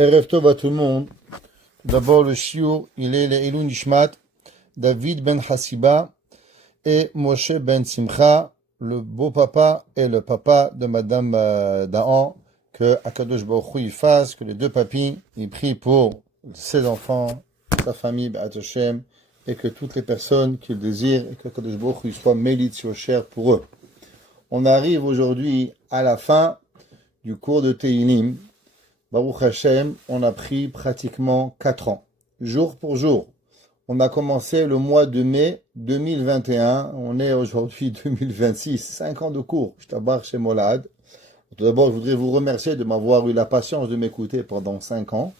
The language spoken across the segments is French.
Erev Tov à tout le monde. D'abord, le shiur, il est le Elun Nishmat, David ben Hasiba et Moshe ben Simcha, le beau-papa et le papa de Madame Dahan, que Akadosh Baruch Hu y fasse, que les deux papis, ils prient pour ses enfants, sa famille, B'at Hashem, et que toutes les personnes qui le désirent, et que Akadosh Baruch Hu soit Mélitz Yosher pour eux. On arrive aujourd'hui à la fin du cours de Tehillim. Baruch Hashem, on a pris pratiquement 4 ans, jour pour jour. On a commencé le mois de mai 2021, on est aujourd'hui 2026, 5 ans de cours. Shtabar chez Molad. Tout d'abord, je voudrais vous remercier de m'avoir eu la patience de m'écouter pendant 5 ans.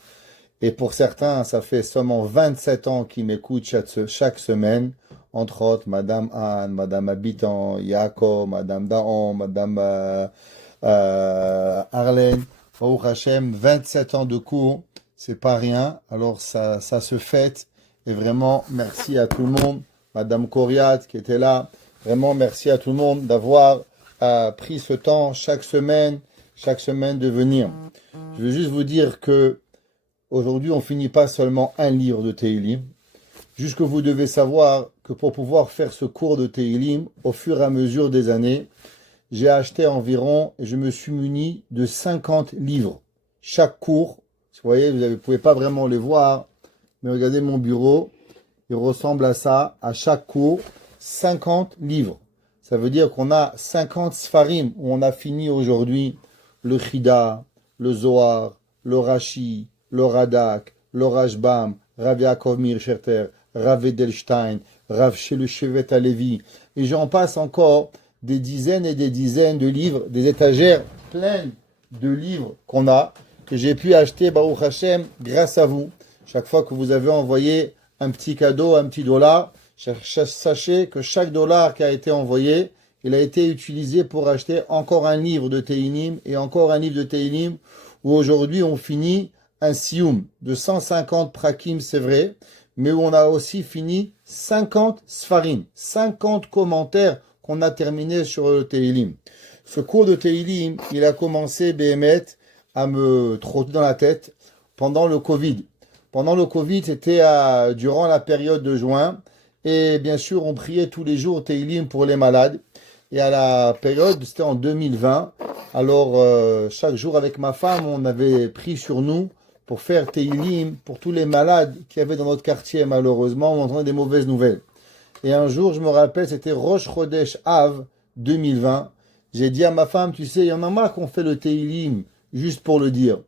Et pour certains, ça fait seulement 27 ans qu'ils m'écoutent chaque semaine. Entre autres, Madame Anne, Madame Habitant, Yaakov, Madame Dahan, Madame Arlène. Baruch Hashem, 27 ans de cours, c'est pas rien. Alors ça se fête. Et vraiment, merci à tout le monde. Madame Coriat qui était là. Vraiment, merci à tout le monde d'avoir pris ce temps chaque semaine de venir. Je veux juste vous dire que aujourd'hui, on finit pas seulement un livre de Tehillim. Juste que vous devez savoir que pour pouvoir faire ce cours de Tehillim, au fur et à mesure des années, j'ai acheté environ, et je me suis muni de 50 livres. Chaque cours, vous voyez, vous ne pouvez pas vraiment les voir, mais regardez mon bureau, il ressemble à ça, à chaque cours, 50 livres. Ça veut dire qu'on a 50 sfarim, où on a fini aujourd'hui le Chida, le Zohar, le Rashi, le Radak, le Rashbam, Rav Yaakov Meir Scherter, Rav Edelstein, Rav le Shevet Halevi, et j'en passe encore des dizaines et des dizaines de livres, des étagères pleines de livres qu'on a, que j'ai pu acheter, Baruch Hashem, grâce à vous. Chaque fois que vous avez envoyé un petit cadeau, un petit dollar, sachez que chaque dollar qui a été envoyé, il a été utilisé pour acheter encore un livre de Tehillim et encore un livre de Tehillim, où aujourd'hui on finit un sioum de 150 prakim, c'est vrai, mais où on a aussi fini 50 sfarim, 50 commentaires qu'on a terminé sur le Tehillim. Ce cours de Tehillim, il a commencé, Béhémet, à me trotter dans la tête pendant le Covid. Pendant le Covid, c'était durant la période de juin. Et bien sûr, on priait tous les jours Tehillim pour les malades. Et à la période, c'était en 2020. Alors, chaque jour avec ma femme, on avait pris sur nous pour faire Tehillim pour tous les malades qu'il y avait dans notre quartier. Malheureusement, on entendait des mauvaises nouvelles. Et un jour, je me rappelle, c'était Rosh Chodesh Av 2020. J'ai dit à ma femme, tu sais, il y en a marre qu'on fait le Tehillim juste pour le dire.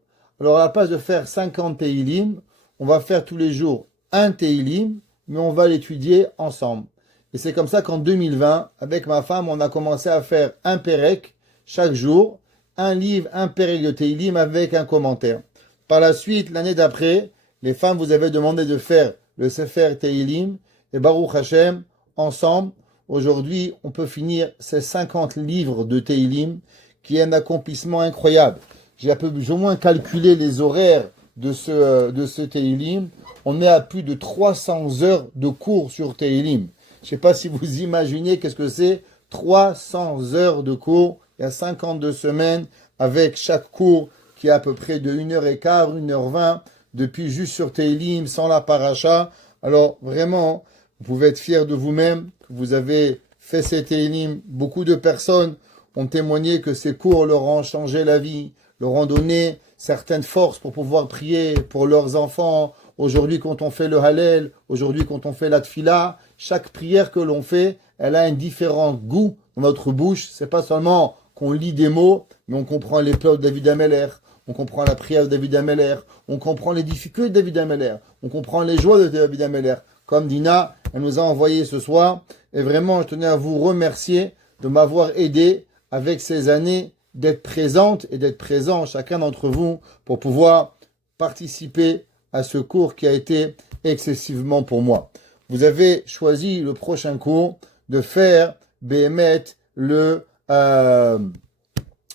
Alors, à la place de faire 50 Tehillim, on va faire tous les jours un Tehillim, mais on va l'étudier ensemble. Et c'est comme ça qu'en 2020, avec ma femme, on a commencé à faire un Pérec chaque jour, un livre, un Pérec de Tehillim avec un commentaire. Par la suite, l'année d'après, les femmes vous avaient demandé de faire le Sefer Tehillim. Et Baruch Hashem, ensemble, aujourd'hui, on peut finir ces 50 livres de Tehillim, qui est un accomplissement incroyable. J'ai plus ou moins calculé les horaires de ce Tehillim. On est à plus de 300 heures de cours sur Tehillim. Je ne sais pas si vous imaginez qu'est-ce que c'est, 300 heures de cours. Il y a 52 semaines, avec chaque cours qui est à peu près de 1h15, 1h20, depuis juste sur Tehillim, sans la paracha. Alors, vraiment, vous pouvez être fiers de vous-même, que vous avez fait ces Tehillim. Beaucoup de personnes ont témoigné que ces cours leur ont changé la vie, leur ont donné certaines forces pour pouvoir prier pour leurs enfants. Aujourd'hui, quand on fait le Hallel, aujourd'hui, quand on fait la Tfila, chaque prière que l'on fait, elle a un différent goût dans notre bouche. C'est pas seulement qu'on lit des mots, mais on comprend les pleurs de David Ameller, on comprend la prière de David Ameller, on comprend les difficultés de David Ameller, on comprend les joies de David Ameller. Comme Dina, elle nous a envoyé ce soir. Et vraiment, je tenais à vous remercier de m'avoir aidé avec ces années d'être présente et d'être présent, chacun d'entre vous, pour pouvoir participer à ce cours qui a été excessivement pour moi. Vous avez choisi le prochain cours de faire Béhémet le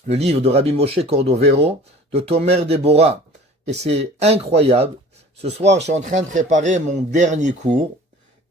livre de Rabbi Moshe Cordovero de Tomer Deborah. Et c'est incroyable. Ce soir, je suis en train de préparer mon dernier cours.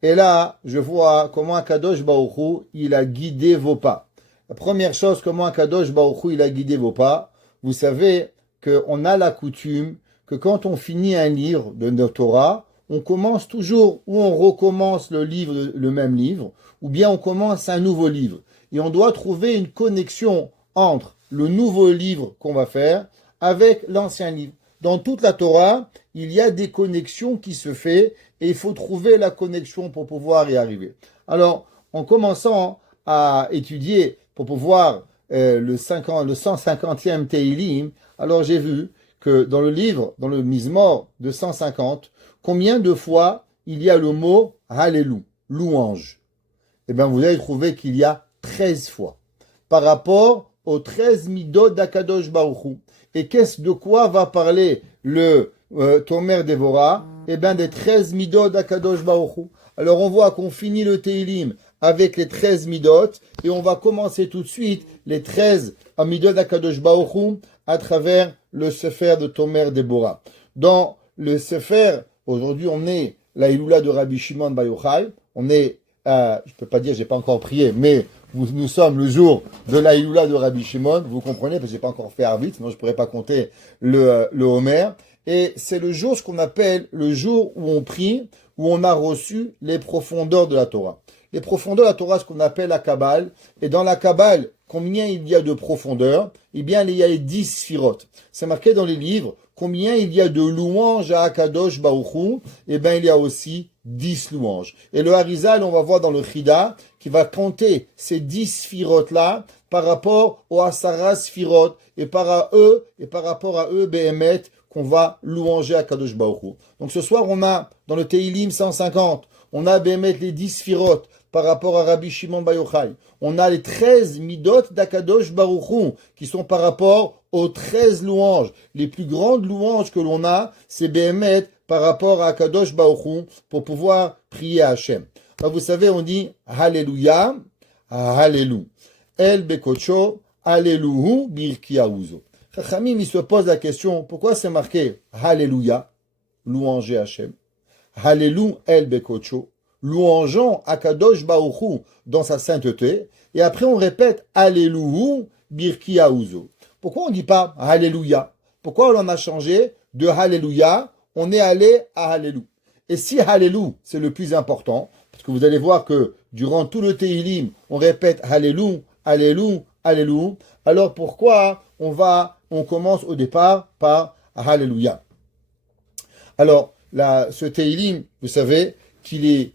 Et là, je vois comment Akadosh Baruch Hu, il a guidé vos pas. La première chose, comment Akadosh Baruch Hu, il a guidé vos pas. Vous savez qu'on a la coutume que quand on finit un livre de notre Torah, on commence toujours, ou on recommence le même livre, ou bien on commence un nouveau livre. Et on doit trouver une connexion entre le nouveau livre qu'on va faire avec l'ancien livre. Dans toute la Torah, il y a des connexions qui se font et il faut trouver la connexion pour pouvoir y arriver. Alors, en commençant à étudier pour pouvoir le 150e Teilim, alors j'ai vu que dans le livre, dans le Mizmor de 150, combien de fois il y a le mot Hallelu, louange? Eh bien, vous allez trouver qu'il y a 13 fois par rapport aux 13 midot d'Akadosh Baruch Hu. Et de quoi va parler le Tomer Devora? Eh bien, des 13 midot d'Akadosh Baruch Hu. Alors, on voit qu'on finit le Teilim avec les 13 midot et on va commencer tout de suite les 13 midot d'Akadosh Baruch Hu à travers le Sefer de Tomer Deborah. Dans le Sefer, aujourd'hui, on est la Iloula de Rabbi Shimon Bar Yochai. On est, je peux pas dire, j'ai pas encore prié, mais nous sommes le jour de la Iloula de Rabbi Shimon. Vous comprenez, parce que j'ai pas encore fait Arvit, sinon je pourrais pas compter le Homer. Et c'est le jour, ce qu'on appelle le jour où on prie, où on a reçu les profondeurs de la Torah. Les profondeurs de la Torah, ce qu'on appelle la Kabbale. Et dans la Kabbale, combien il y a de profondeur? Eh bien, il y a les 10 sphirotes. C'est marqué dans les livres. Combien il y a de louanges à Akadosh Baruch Hu? Eh bien, il y a aussi 10 louanges. Et le Harizal, on va voir dans le Chida, qui va compter ces 10 sphirotes-là par rapport aux Asara sphirotes et par rapport à eux, Behemet, qu'on va louanger à Akadosh Baruch Hu. Donc ce soir, on a, dans le Teilim 150, on a Behemet les 10 sphirotes par rapport à Rabbi Shimon Bar Yochai. On a les 13 midot d'Akadosh Baruch Hu, qui sont par rapport aux 13 louanges. Les plus grandes louanges que l'on a, c'est Behemet par rapport à Akadosh Baruch Hu, pour pouvoir prier à Hachem. Alors vous savez, on dit Alléluia, Alléluia. El Bekocho, Alléluia, Birkia Uzo. Chachamim, il se pose la question, pourquoi c'est marqué Alléluia, louanger Hachem, Alléluia, El Bekocho, louangeons Akadosh Baruch Hu dans sa sainteté, et après on répète Alléluia, Birkia Uzo. Pourquoi on ne dit pas Alléluia? Pourquoi on en a changé de Alléluia? On est allé à Alléluia. Et si Alléluia, c'est le plus important, parce que vous allez voir que durant tout le Teilim, on répète Alléluia, Alléluia, Alléluia, alors pourquoi on commence au départ par Alléluia? Alors, ce Teilim, vous savez qu'il est,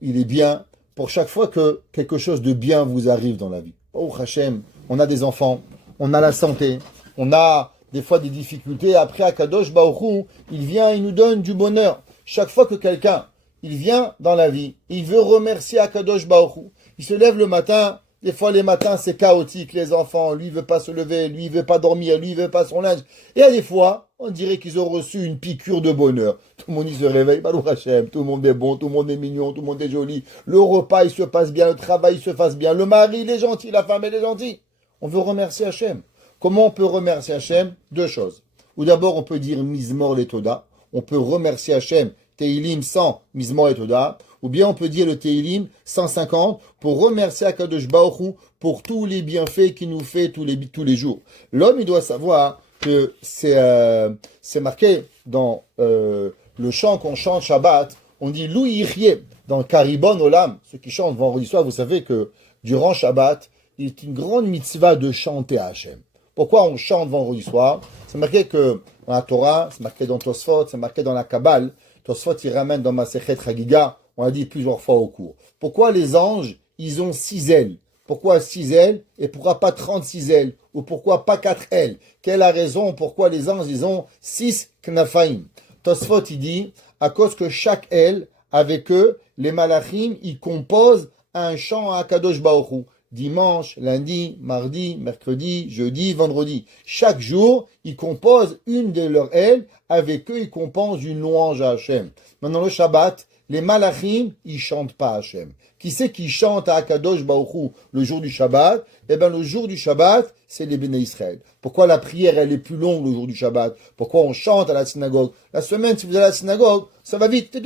il est bien pour chaque fois que quelque chose de bien vous arrive dans la vie. Oh Hachem, on a des enfants, on a la santé, on a des fois des difficultés. Après, Akadosh Baruch Hu, il vient, il nous donne du bonheur. Chaque fois que quelqu'un, il vient dans la vie, il veut remercier Akadosh Baruch Hu. Il se lève le matin, des fois les matins c'est chaotique, les enfants, lui il veut pas se lever, lui il veut pas dormir, lui il veut pas son linge. Et à des fois, on dirait qu'ils ont reçu une piqûre de bonheur. Tout le monde il se réveille, Baruch Hashem, tout le monde est bon, tout le monde est mignon, tout le monde est joli. Le repas il se passe bien, le travail il se passe bien, le mari il est gentil, la femme elle est gentille. On veut remercier Hachem. Comment on peut remercier Hachem? Deux choses. Ou d'abord on peut dire Mizmor le Toda. On peut remercier Hachem, Teilim 100, Mizmor et Toda, ou bien on peut dire le Teilim 150 pour remercier Akadosh Baruch Hu pour tous les bienfaits qu'il nous fait tous les jours. L'homme, il doit savoir que c'est marqué dans le chant qu'on chante Shabbat, on dit Lou Yichye dans Karibon Olam, ceux qui chantent vendredi soir, vous savez que durant Shabbat, il est une grande mitzvah de chanter à Hachem. Pourquoi on chante vendredi soir? C'est marqué que dans la Torah, c'est marqué dans Tosfot, c'est marqué dans la Kabbale. Tosfot, il ramène dans Masechet Chagiga, on l'a dit plusieurs fois au cours. Pourquoi les anges, ils ont 6 ailes? Pourquoi 6 ailes et pourquoi pas 36 ailes? Ou pourquoi pas 4 ailes? Quelle est la raison pourquoi les anges, ils ont 6 knafaim? Tosfot, il dit, à cause que chaque aile, avec eux, les malachim, ils composent un chant à Akadosh Baruch Hu. Dimanche, lundi, mardi, mercredi, jeudi, vendredi. Chaque jour, ils composent une de leurs ailes. Avec eux, ils composent une louange à Hachem. Maintenant, le Shabbat, les malachim, ils chantent pas à Hachem. Qui c'est qui chante à Akadosh Baruch Hu le jour du Shabbat? Eh bien, le jour du Shabbat, c'est les Béné Israël. Pourquoi la prière, elle est plus longue le jour du Shabbat? Pourquoi on chante à la synagogue? La semaine, si vous allez à la synagogue, ça va vite.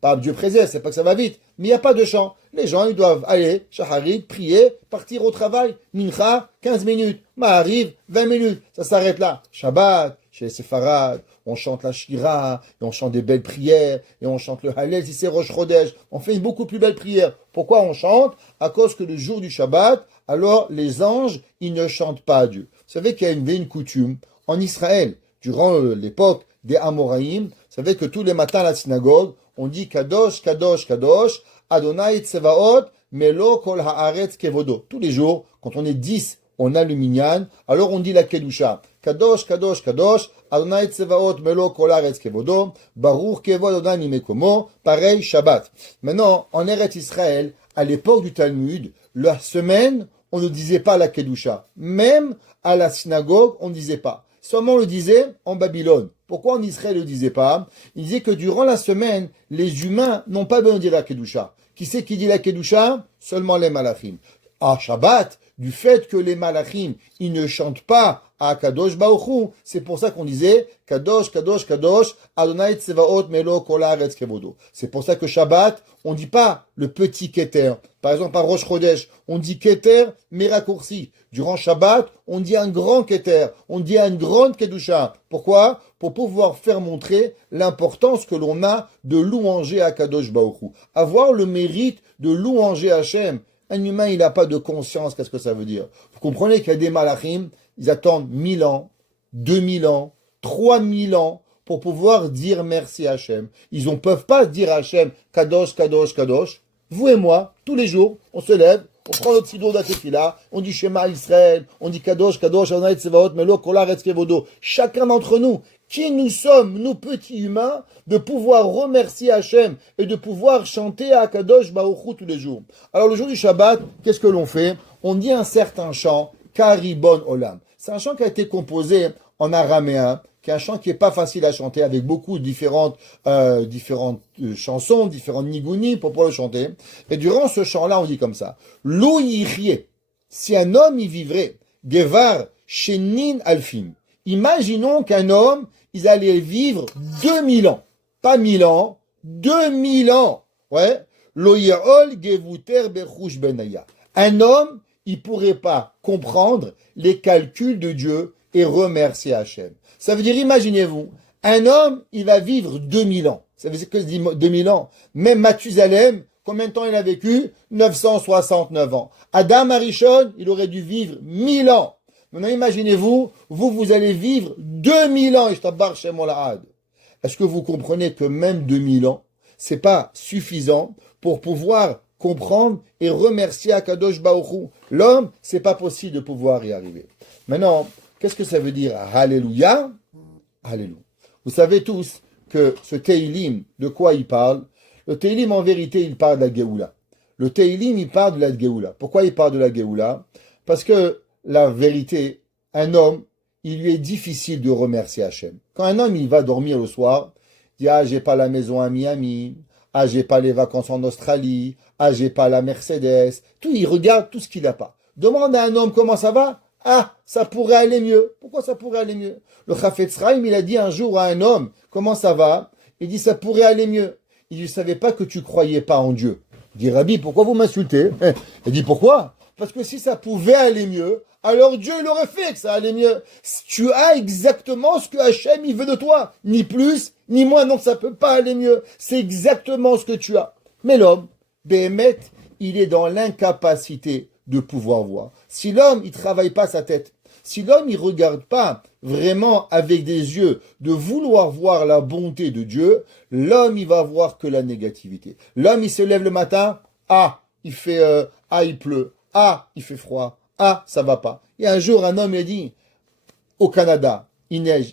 Pas Dieu préserve, c'est pas que ça va vite. Mais il n'y a pas de chant. Les gens, ils doivent aller, shaharit, prier, partir au travail. Mincha, 15 minutes. Ma'ariv, 20 minutes. Ça s'arrête là. Shabbat, chez les séfarades, on chante la shira, et on chante des belles prières, et on chante le Hallel, si c'est Rosh Chodesh, on fait une beaucoup plus belle prière. Pourquoi on chante? À cause que le jour du Shabbat, alors les anges, ils ne chantent pas à Dieu. Vous savez qu'il y avait une coutume en Israël, durant l'époque des Amoraïm, vous savez que tous les matins à la synagogue, on dit Kadosh, Kadosh, Kadosh, Adonai Tsevaot, Melo Kol Haaretz Kevodo. Tous les jours, quand on est 10, on a le minyan, alors on dit la Kedusha. Kadosh, Kadosh, Kadosh, Adonai Tsevaot, Melo Kol Haaretz Kevodo, Baruch Kevod Adonai Mimekomo, pareil, Shabbat. Maintenant, en Eretz Israël, à l'époque du Talmud, la semaine, on ne disait pas la Kedusha. Même à la synagogue, on ne disait pas. Seulement on le disait en Babylone. Pourquoi en Israël ne le disait pas? Il disait que durant la semaine, les humains n'ont pas besoin de dire la Kedusha. Qui c'est qui dit la Kedusha? Seulement les Malachim. À Shabbat, du fait que les Malachim, ils ne chantent pas à Kadosh Baruch Hu, c'est pour ça qu'on disait Kadosh, Kadosh, Kadosh, Adonai Tsevaot Melo Kol Haaretz Kevodo. C'est pour ça que Shabbat, on ne dit pas le petit Keter. Par exemple, à Rosh Chodesh, on dit Keter, mais raccourci. Durant Shabbat, on dit un grand Keter, on dit une grande Kedusha. Pourquoi? Pour pouvoir faire montrer l'importance que l'on a de louanger à Kadosh Baruch Hu. Avoir le mérite de louanger Hachem. Un humain, il n'a pas de conscience, qu'est-ce que ça veut dire? Vous comprenez qu'il y a des malachim, ils attendent 1000 ans, 2000 ans, 3000 ans pour pouvoir dire merci à Hachem. Ils ne peuvent pas dire à Hachem Kadosh, Kadosh, Kadosh. Vous et moi, tous les jours, on se lève, on prend notre sidour d'Atefila, on dit Shema Israël, on dit Kadosh, Kadosh, Adonai Tsevaot, Melo Kol Haaretz Kevodo. Chacun d'entre nous, qui nous sommes, nous petits humains, de pouvoir remercier Hachem et de pouvoir chanter à Kadosh Baruch Hu tous les jours. Alors le jour du Shabbat, qu'est-ce que l'on fait? On dit un certain chant, Karibon Olam. C'est un chant qui a été composé en araméen, qui est un chant qui n'est pas facile à chanter, avec beaucoup de différentes chansons, différents nigounis pour pouvoir le chanter. Et durant ce chant-là, on dit comme ça, Lo yichye, si un homme y vivrait, Gevar shenin alfim. Imaginons qu'un homme, ils allaient vivre 2000 ans. Pas 1000 ans, 2000 ans. Ouais. Lo ya'ol gevuter bechush benaya. Un homme, il pourrait pas comprendre les calculs de Dieu et remercier Hachem. Ça veut dire, imaginez-vous, un homme, il va vivre 2000 ans. Ça veut dire que je dis 2000 ans. Même Mathusalem, combien de temps il a vécu? 969 ans. Adam Arishon, il aurait dû vivre 1000 ans. Maintenant, imaginez-vous, vous allez vivre 2000 ans. Est-ce que vous comprenez que même 2000 ans, c'est pas suffisant pour pouvoir comprendre et remercier Akadosh Baruch Hu? L'homme, c'est pas possible de pouvoir y arriver. Maintenant, qu'est-ce que ça veut dire Alléluia? Alléluia. Vous savez tous que ce Teilim, de quoi il parle? Le Teilim, en vérité, il parle de la Géoula. Le Teilim, il parle de la Géoula. Pourquoi il parle de la Géoula? Parce que la vérité, un homme, il lui est difficile de remercier Hachem. Quand un homme, il va dormir le soir, il dit, ah, j'ai pas la maison à Miami, ah, j'ai pas les vacances en Australie, ah, j'ai pas la Mercedes, tout, il regarde tout ce qu'il n'a pas. Demande à un homme comment ça va, ah, ça pourrait aller mieux. Pourquoi ça pourrait aller mieux? Le Chafetz Chaim, il a dit un jour à un homme, comment ça va? Il dit, ça pourrait aller mieux. Il dit, je savais pas que tu croyais pas en Dieu. Il dit, Rabbi, pourquoi vous m'insultez? Il dit, pourquoi? Parce que si ça pouvait aller mieux, alors Dieu il aurait fait que ça allait mieux. Tu as exactement ce que Hachem il veut de toi. Ni plus, ni moins. Non, ça peut pas aller mieux. C'est exactement ce que tu as. Mais l'homme, Béhémet, il est dans l'incapacité de pouvoir voir. Si l'homme, il travaille pas sa tête, si l'homme, il regarde pas vraiment avec des yeux de vouloir voir la bonté de Dieu, l'homme, il va voir que la négativité. L'homme, il se lève le matin, ah, il fait, il pleut, ah, il fait froid, ah, ça va pas. Et un jour, un homme, il dit, au Canada, il neige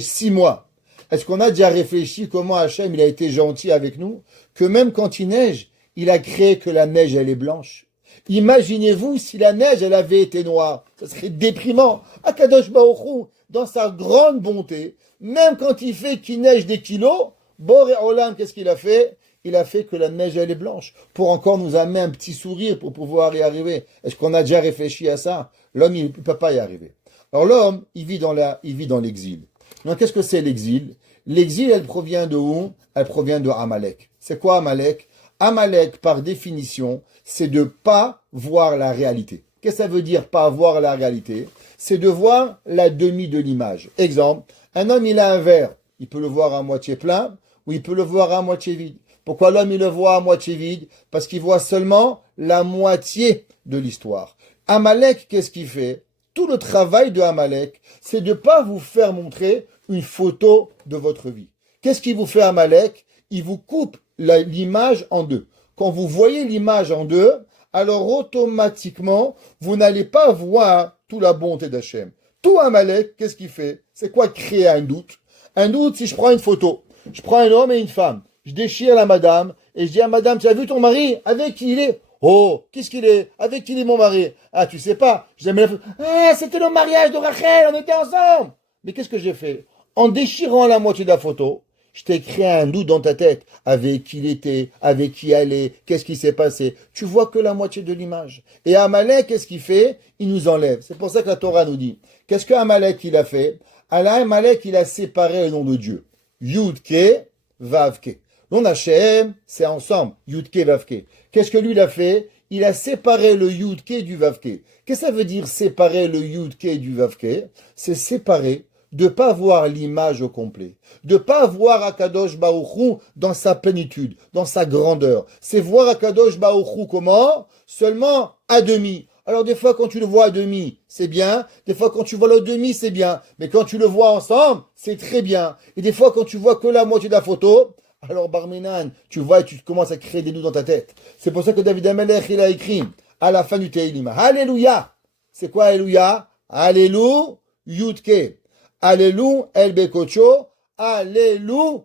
6 mois. Est-ce qu'on a déjà réfléchi comment Hachem, il a été gentil avec nous? Que même quand il neige, il a créé que la neige, elle est blanche. Imaginez-vous si la neige, elle avait été noire. Ça serait déprimant. Akadosh Baruch Hu, dans sa grande bonté, même quand il fait qu'il neige des kilos, Boré Olam, qu'est-ce qu'il a fait? Il a fait que la neige, elle est blanche. Pour encore nous amener un petit sourire pour pouvoir y arriver. Est-ce qu'on a déjà réfléchi à ça? L'homme, il ne peut pas y arriver. Alors l'homme, il vit dans l'exil. Donc qu'est-ce que c'est l'exil? L'exil, elle provient de où? Elle provient de Amalek. C'est quoi Amalek? Amalek, par définition, c'est de pas voir la réalité. Qu'est-ce que ça veut dire pas voir la réalité? c'est de voir la demi de l'image. Exemple, un homme, il a un verre. Il peut le voir à moitié plein ou il peut le voir à moitié vide. Pourquoi l'homme, il le voit à moitié vide? Parce qu'il voit seulement la moitié de l'histoire. Amalek, qu'est-ce qu'il fait? Tout le travail de Amalek, c'est de ne pas vous faire montrer une photo de votre vie. Qu'est-ce qu'il vous fait Amalek? Il vous coupe l'image en deux. Quand vous voyez l'image en deux, alors automatiquement, vous n'allez pas voir toute la bonté d'Hachem. Tout Amalek, qu'est-ce qu'il fait? C'est quoi créer un doute? Un doute, si je prends une photo, je prends un homme et une femme, je déchire la madame, et je dis à madame, tu as vu ton mari? Avec qui il est? Oh, qu'est-ce qu'il est? Avec qui il est mon mari? Ah, tu sais pas. J'aime la photo. Ah, c'était le mariage de Rachel, on était ensemble. Mais qu'est-ce que j'ai fait? En déchirant la moitié de la photo, je t'ai créé un doute dans ta tête. Avec qui il était, avec qui elle est, qu'est-ce qui s'est passé? Tu vois que la moitié de l'image. Et Amalek, qu'est-ce qu'il fait? Il nous enlève. C'est pour ça que la Torah nous dit. Qu'est-ce que Amalek il a fait? Amalek, il a séparé le nom de Dieu. Yud-Ke, Vav-Ke. Nom Hachem, c'est ensemble. Yud-Ke, Vav-Ke. Qu'est-ce que lui il a fait? Il a séparé le Yud-Ke du Vav-Ke. Qu'est-ce que ça veut dire séparer le Yud-Ke du Vav-Ke? C'est séparer de ne pas voir l'image au complet, de ne pas voir Akadosh Baruch Hu dans sa plénitude, dans sa grandeur. C'est voir Akadosh Baruch Hu comment? Seulement à demi. Alors des fois quand tu le vois à demi, c'est bien. Des fois quand tu vois le demi, c'est bien. Mais quand tu le vois ensemble, c'est très bien. Et des fois quand tu vois que la moitié de la photo, alors Barminan, tu vois et tu commences à créer des doutes dans ta tête. C'est pour ça que David Amelech, il a écrit à la fin du Tehillim, Alléluia. C'est quoi Alléluia? Alléluia, Yudke. Alléluia, El Bekocho. Alléluia.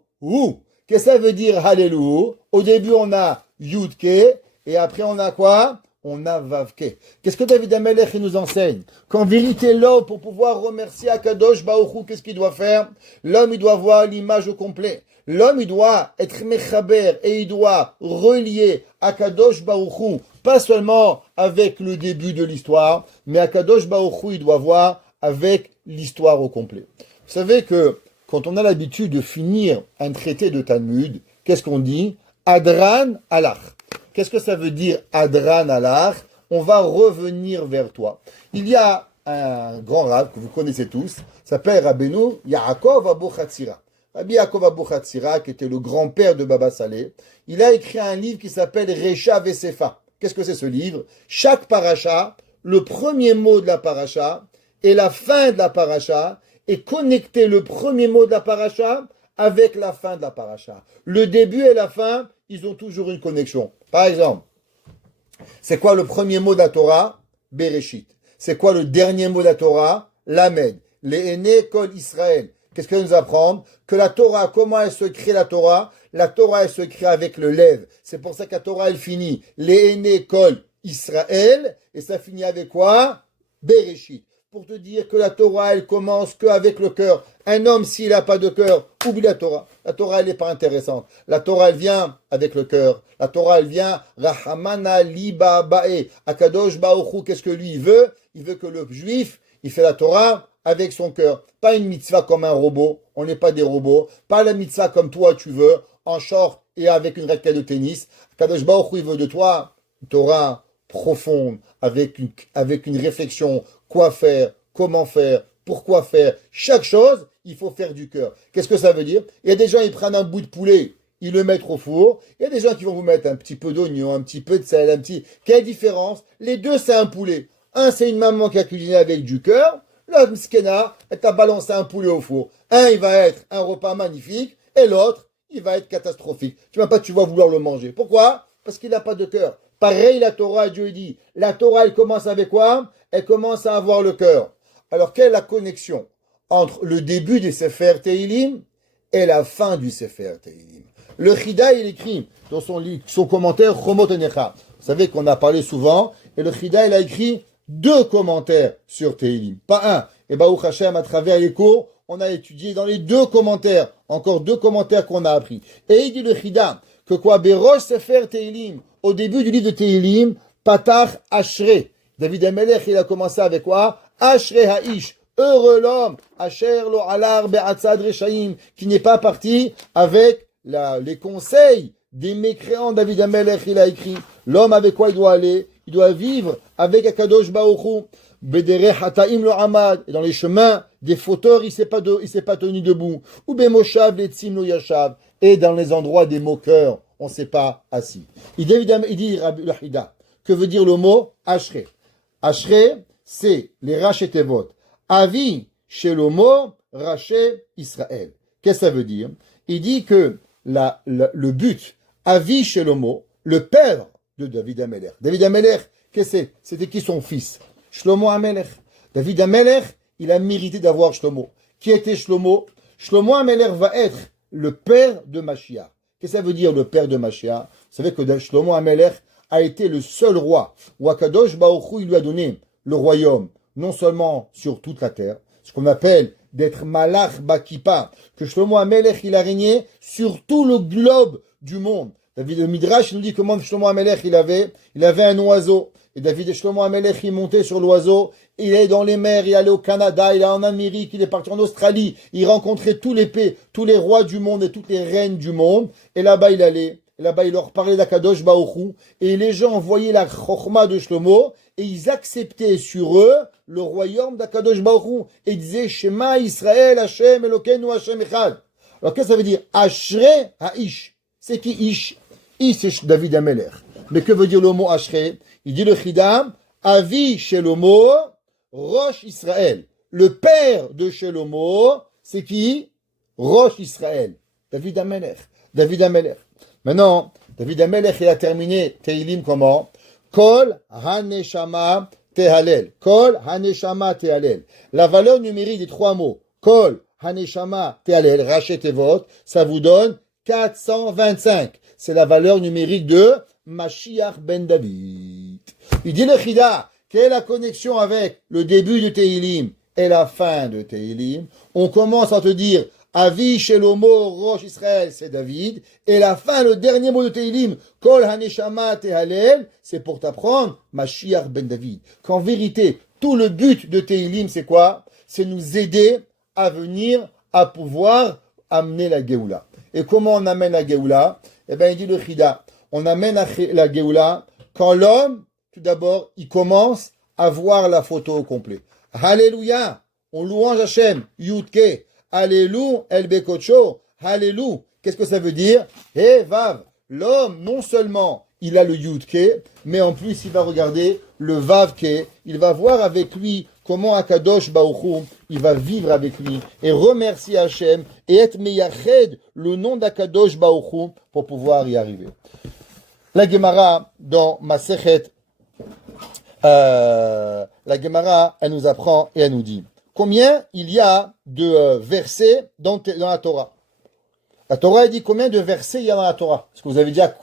Qu'est-ce que ça veut dire Alléluia? Au début, on a Yudke. Et après, on a quoi? On a Vavke. Qu'est-ce que David Amelech nous enseigne? Qu'en vérité, l'homme, pour pouvoir remercier Akadosh Baruch Hu, qu'est-ce qu'il doit faire? L'homme, il doit voir l'image au complet. L'homme, il doit être mechaber et il doit relier Akadosh Baruch Hu, pas seulement avec le début de l'histoire, mais Akadosh Baruch Hu, il doit voir avec l'histoire au complet. Vous savez que quand on a l'habitude de finir un traité de Talmud, qu'est-ce qu'on dit? Adran alach. Qu'est-ce que ça veut dire Adran alach? On va revenir vers toi. Il y a un grand rabbin que vous connaissez tous, s'appelle Rabbeinu Yaakov Abuchatzira. Rabbi Yaakov Abuchatzira, qui était le grand-père de Baba Saleh, il a écrit un livre qui s'appelle Recha Vesefa. Qu'est-ce que c'est ce livre? Chaque paracha, le premier mot de la paracha et la fin de la paracha est connecté le premier mot de la paracha avec la fin de la paracha. Le début et la fin, ils ont toujours une connexion. Par exemple, c'est quoi le premier mot de la Torah? Bereshit. C'est quoi le dernier mot de la Torah? Lamed. Le'ene kol Israël. Qu'est-ce qu'elle nous apprend? Que la Torah, comment elle se crée la Torah? La Torah, elle se crée avec le lève. C'est pour ça que la Torah, elle finit. Le'ene kol Israël. Et ça finit avec quoi? Bereshit. Pour te dire que la Torah, elle commence qu'avec le cœur. Un homme, s'il n'a pas de cœur, oublie la Torah. La Torah, elle n'est pas intéressante. La Torah, elle vient avec le cœur. La Torah, elle vient Rahamana Liba Ba'e. Akadosh Baruch qu'est-ce que lui, il veut? Il veut que le juif, il fait la Torah avec son cœur. Pas une mitzvah comme un robot. On n'est pas des robots. Pas la mitzvah comme toi, tu veux, en short et avec une raquette de tennis. Akadosh Baruch il veut de toi une Torah profonde, avec une réflexion. Quoi faire, comment faire, pourquoi faire. Chaque chose, il faut faire du cœur. Qu'est-ce que ça veut dire? Il y a des gens, ils prennent un bout de poulet, ils le mettent au four. Il y a des gens qui vont vous mettre un petit peu d'oignon, un petit peu de sel, Quelle différence? Les deux, c'est un poulet. Un, c'est une maman qui a cuisiné avec du cœur. L'autre, mskena, elle t'a balancé un poulet au four. Un, il va être un repas magnifique. Et l'autre, il va être catastrophique. Tu vas vouloir le manger. Pourquoi? Parce qu'il n'a pas de cœur. Pareil, la Torah, Dieu dit. La Torah, elle commence avec quoi? Elle commence à avoir le cœur. Alors, quelle est la connexion entre le début du Sefer Tehillim et la fin du Sefer Tehillim? Le Chida, il écrit dans son commentaire Chomot Enecha. Vous savez qu'on a parlé souvent, et le Chida, il a écrit 2 commentaires sur Tehillim, pas un. Et Baruch Hashem, à travers les cours, on a étudié dans les 2 commentaires, encore 2 commentaires qu'on a appris. Et il dit le Chida, que quoi, Berosh Sefer Tehillim, au début du livre de Tehillim, Patach Ashrei. David Amelech, il a commencé avec quoi? Ashrei Ha'ish. Heureux l'homme, Asher lo alar be'atzad reshaim, qui n'est pas parti avec les conseils des mécréants. David Amelech, il a écrit. L'homme avec quoi il doit aller? Il doit vivre avec Akadosh Baruch Hu. Bedere hataim lo amad. Et dans les chemins des fauteurs, il s'est pas tenu debout. Ou bemoshav letzim lo yashav. Et dans les endroits des moqueurs, on s'est pas assis. Il dit Rabbi Lahida, que veut dire le mot Ashre? Ashre, c'est les Rachetevot. Avi Shelomo Raché Israël. Qu'est-ce que ça veut dire? Il dit que le but, Avi Shelomo, le père de David Amelech. David Amelech, qu'est-ce que c'est? C'était qui son fils? Shlomo Amelech. David Amelech, il a mérité d'avoir Shlomo. Qui était Shlomo? Shlomo Amelech va être le père de Mashiach. Qu'est-ce que ça veut dire, le père de Mashiach? Vous savez que Shlomo Amelech a été le seul roi où Akadosh Baruch Hu, il lui a donné le royaume, non seulement sur toute la terre, ce qu'on appelle d'être Malach Bakipa, que Shlomo Amelech, il a régné sur tout le globe du monde. David le Midrash nous dit comment Shlomo Amelech, il avait un oiseau. Et David Shlomo Amelech, il montait sur l'oiseau, il est dans les mers, il allait au Canada, il est en Amérique, il est parti en Australie, il rencontrait tous les rois du monde et toutes les reines du monde, et là-bas il allait, là-bas il leur parlait d'Akadosh Baruch Hu, et les gens voyaient la chokhma de Shlomo, et ils acceptaient sur eux le royaume d'Akadosh Baruch Hu, et ils disaient Shema Israël Hashem Elokeinu Hashem Echad. Alors qu'est-ce que ça veut dire? Ashre Haish. C'est qui Ish? Ish c'est David Amelech. Mais que veut dire le mot Ashre? Il dit le Chidam, Avi Shelomo, Rosh Israël. Le père de Shelomo, c'est qui? Rosh Israël. David Amelech. David Amelech. Maintenant, David Amelech, il a terminé Teilim comment? Kol Haneshama Tehalel. Kol Haneshama Tehalel. La valeur numérique des trois mots, Kol Haneshama Tehalel, Rachetevot, ça vous donne 425. C'est la valeur numérique de Mashiach ben David. Il dit le Chida, quelle est la connexion avec le début de Teilim et la fin de Teilim? On commence à te dire Avi Shelomo Rosh Israël, c'est David, et la fin, le dernier mot de Teilim, Kol Haneshama Tehalel, c'est pour t'apprendre Mashiach ben David. Qu'en vérité, tout le but de Teilim, c'est quoi? C'est nous aider à venir, à pouvoir amener la Géoula. Et comment on amène la Géoula? Eh bien, il dit le Chida, on amène la Géoula quand l'homme, tout d'abord, il commence à voir la photo au complet. Alléluia, on louange Hachem, Yudke, Alléluia, El Bekocho, Alléluia. Qu'est-ce que ça veut dire? Eh, Vav, l'homme, non seulement il a le Yudke, mais en plus il va regarder le Vavke, il va voir avec lui comment Akadosh Baruch Hu, il va vivre avec lui et remercier Hachem et être meyached le nom d'Akadosh Baruch Hu pour pouvoir y arriver. La Gemara, dans Masechet, la Gemara, elle nous apprend et elle nous dit combien il y a de versets dans la Torah. La Torah, elle dit combien de versets il y a dans la Torah. Est-ce que vous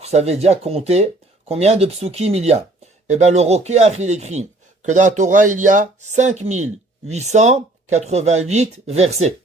savez déjà compter combien de psukim il y a? Eh bien, le Rokeach, il écrit que dans la Torah, il y a 5888 versets.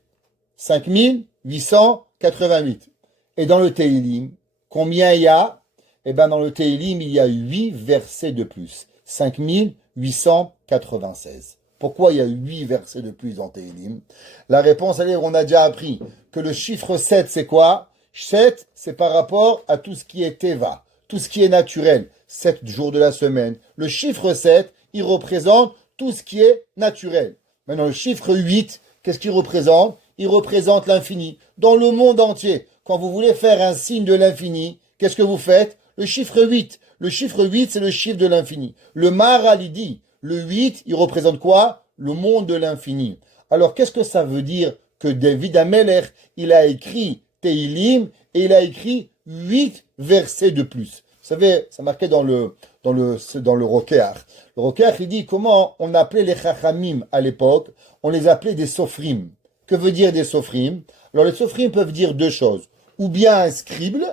5888. Et dans le Teilim, combien il y a? Eh bien, dans le Teilim, il y a 8 versets de plus. 5896. Pourquoi il y a 8 versets de plus dans Teilim? La réponse, elle est, on a déjà appris que le chiffre 7, c'est quoi? 7, c'est par rapport à tout ce qui est Teva, tout ce qui est naturel. 7 jours de la semaine. Le chiffre 7, il représente tout ce qui est naturel. Maintenant, le chiffre 8, qu'est-ce qu'il représente? Il représente l'infini. Dans le monde entier, quand vous voulez faire un signe de l'infini, qu'est-ce que vous faites? Le chiffre 8. Le chiffre 8, c'est le chiffre de l'infini. Le Maharal, il dit, le 8, il représente quoi? Le monde de l'infini. Alors, qu'est-ce que ça veut dire que David Amelech, il a écrit Teilim et il a écrit 8 versets de plus? Vous savez, ça marquait dans le Rokeach. Le Rokeach, il dit comment on appelait les Chachamim à l'époque. On les appelait des Sofrim. Que veut dire des Sofrim? Alors, les Sofrim peuvent dire deux choses. Ou bien un scribe,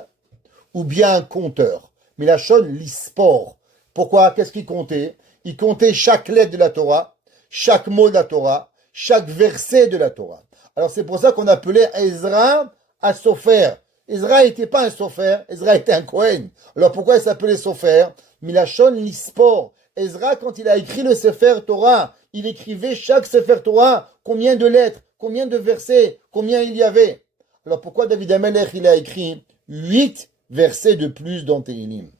ou bien un compteur. Mais la chose, l'ispor. Pourquoi? Qu'est-ce qu'il comptait? Il comptait chaque lettre de la Torah, chaque mot de la Torah, chaque verset de la Torah. Alors c'est pour ça qu'on appelait Ezra un Sofer. Ezra n'était pas un Sofer, Ezra était un Kohen. Alors pourquoi il s'appelait Sofer? Milachon l'ispor. Ezra, quand il a écrit le Sefer Torah, il écrivait chaque Sefer Torah, combien de lettres, combien de versets, combien il y avait. Alors pourquoi David Amelech, il a écrit 8 versets de plus dans Teilim?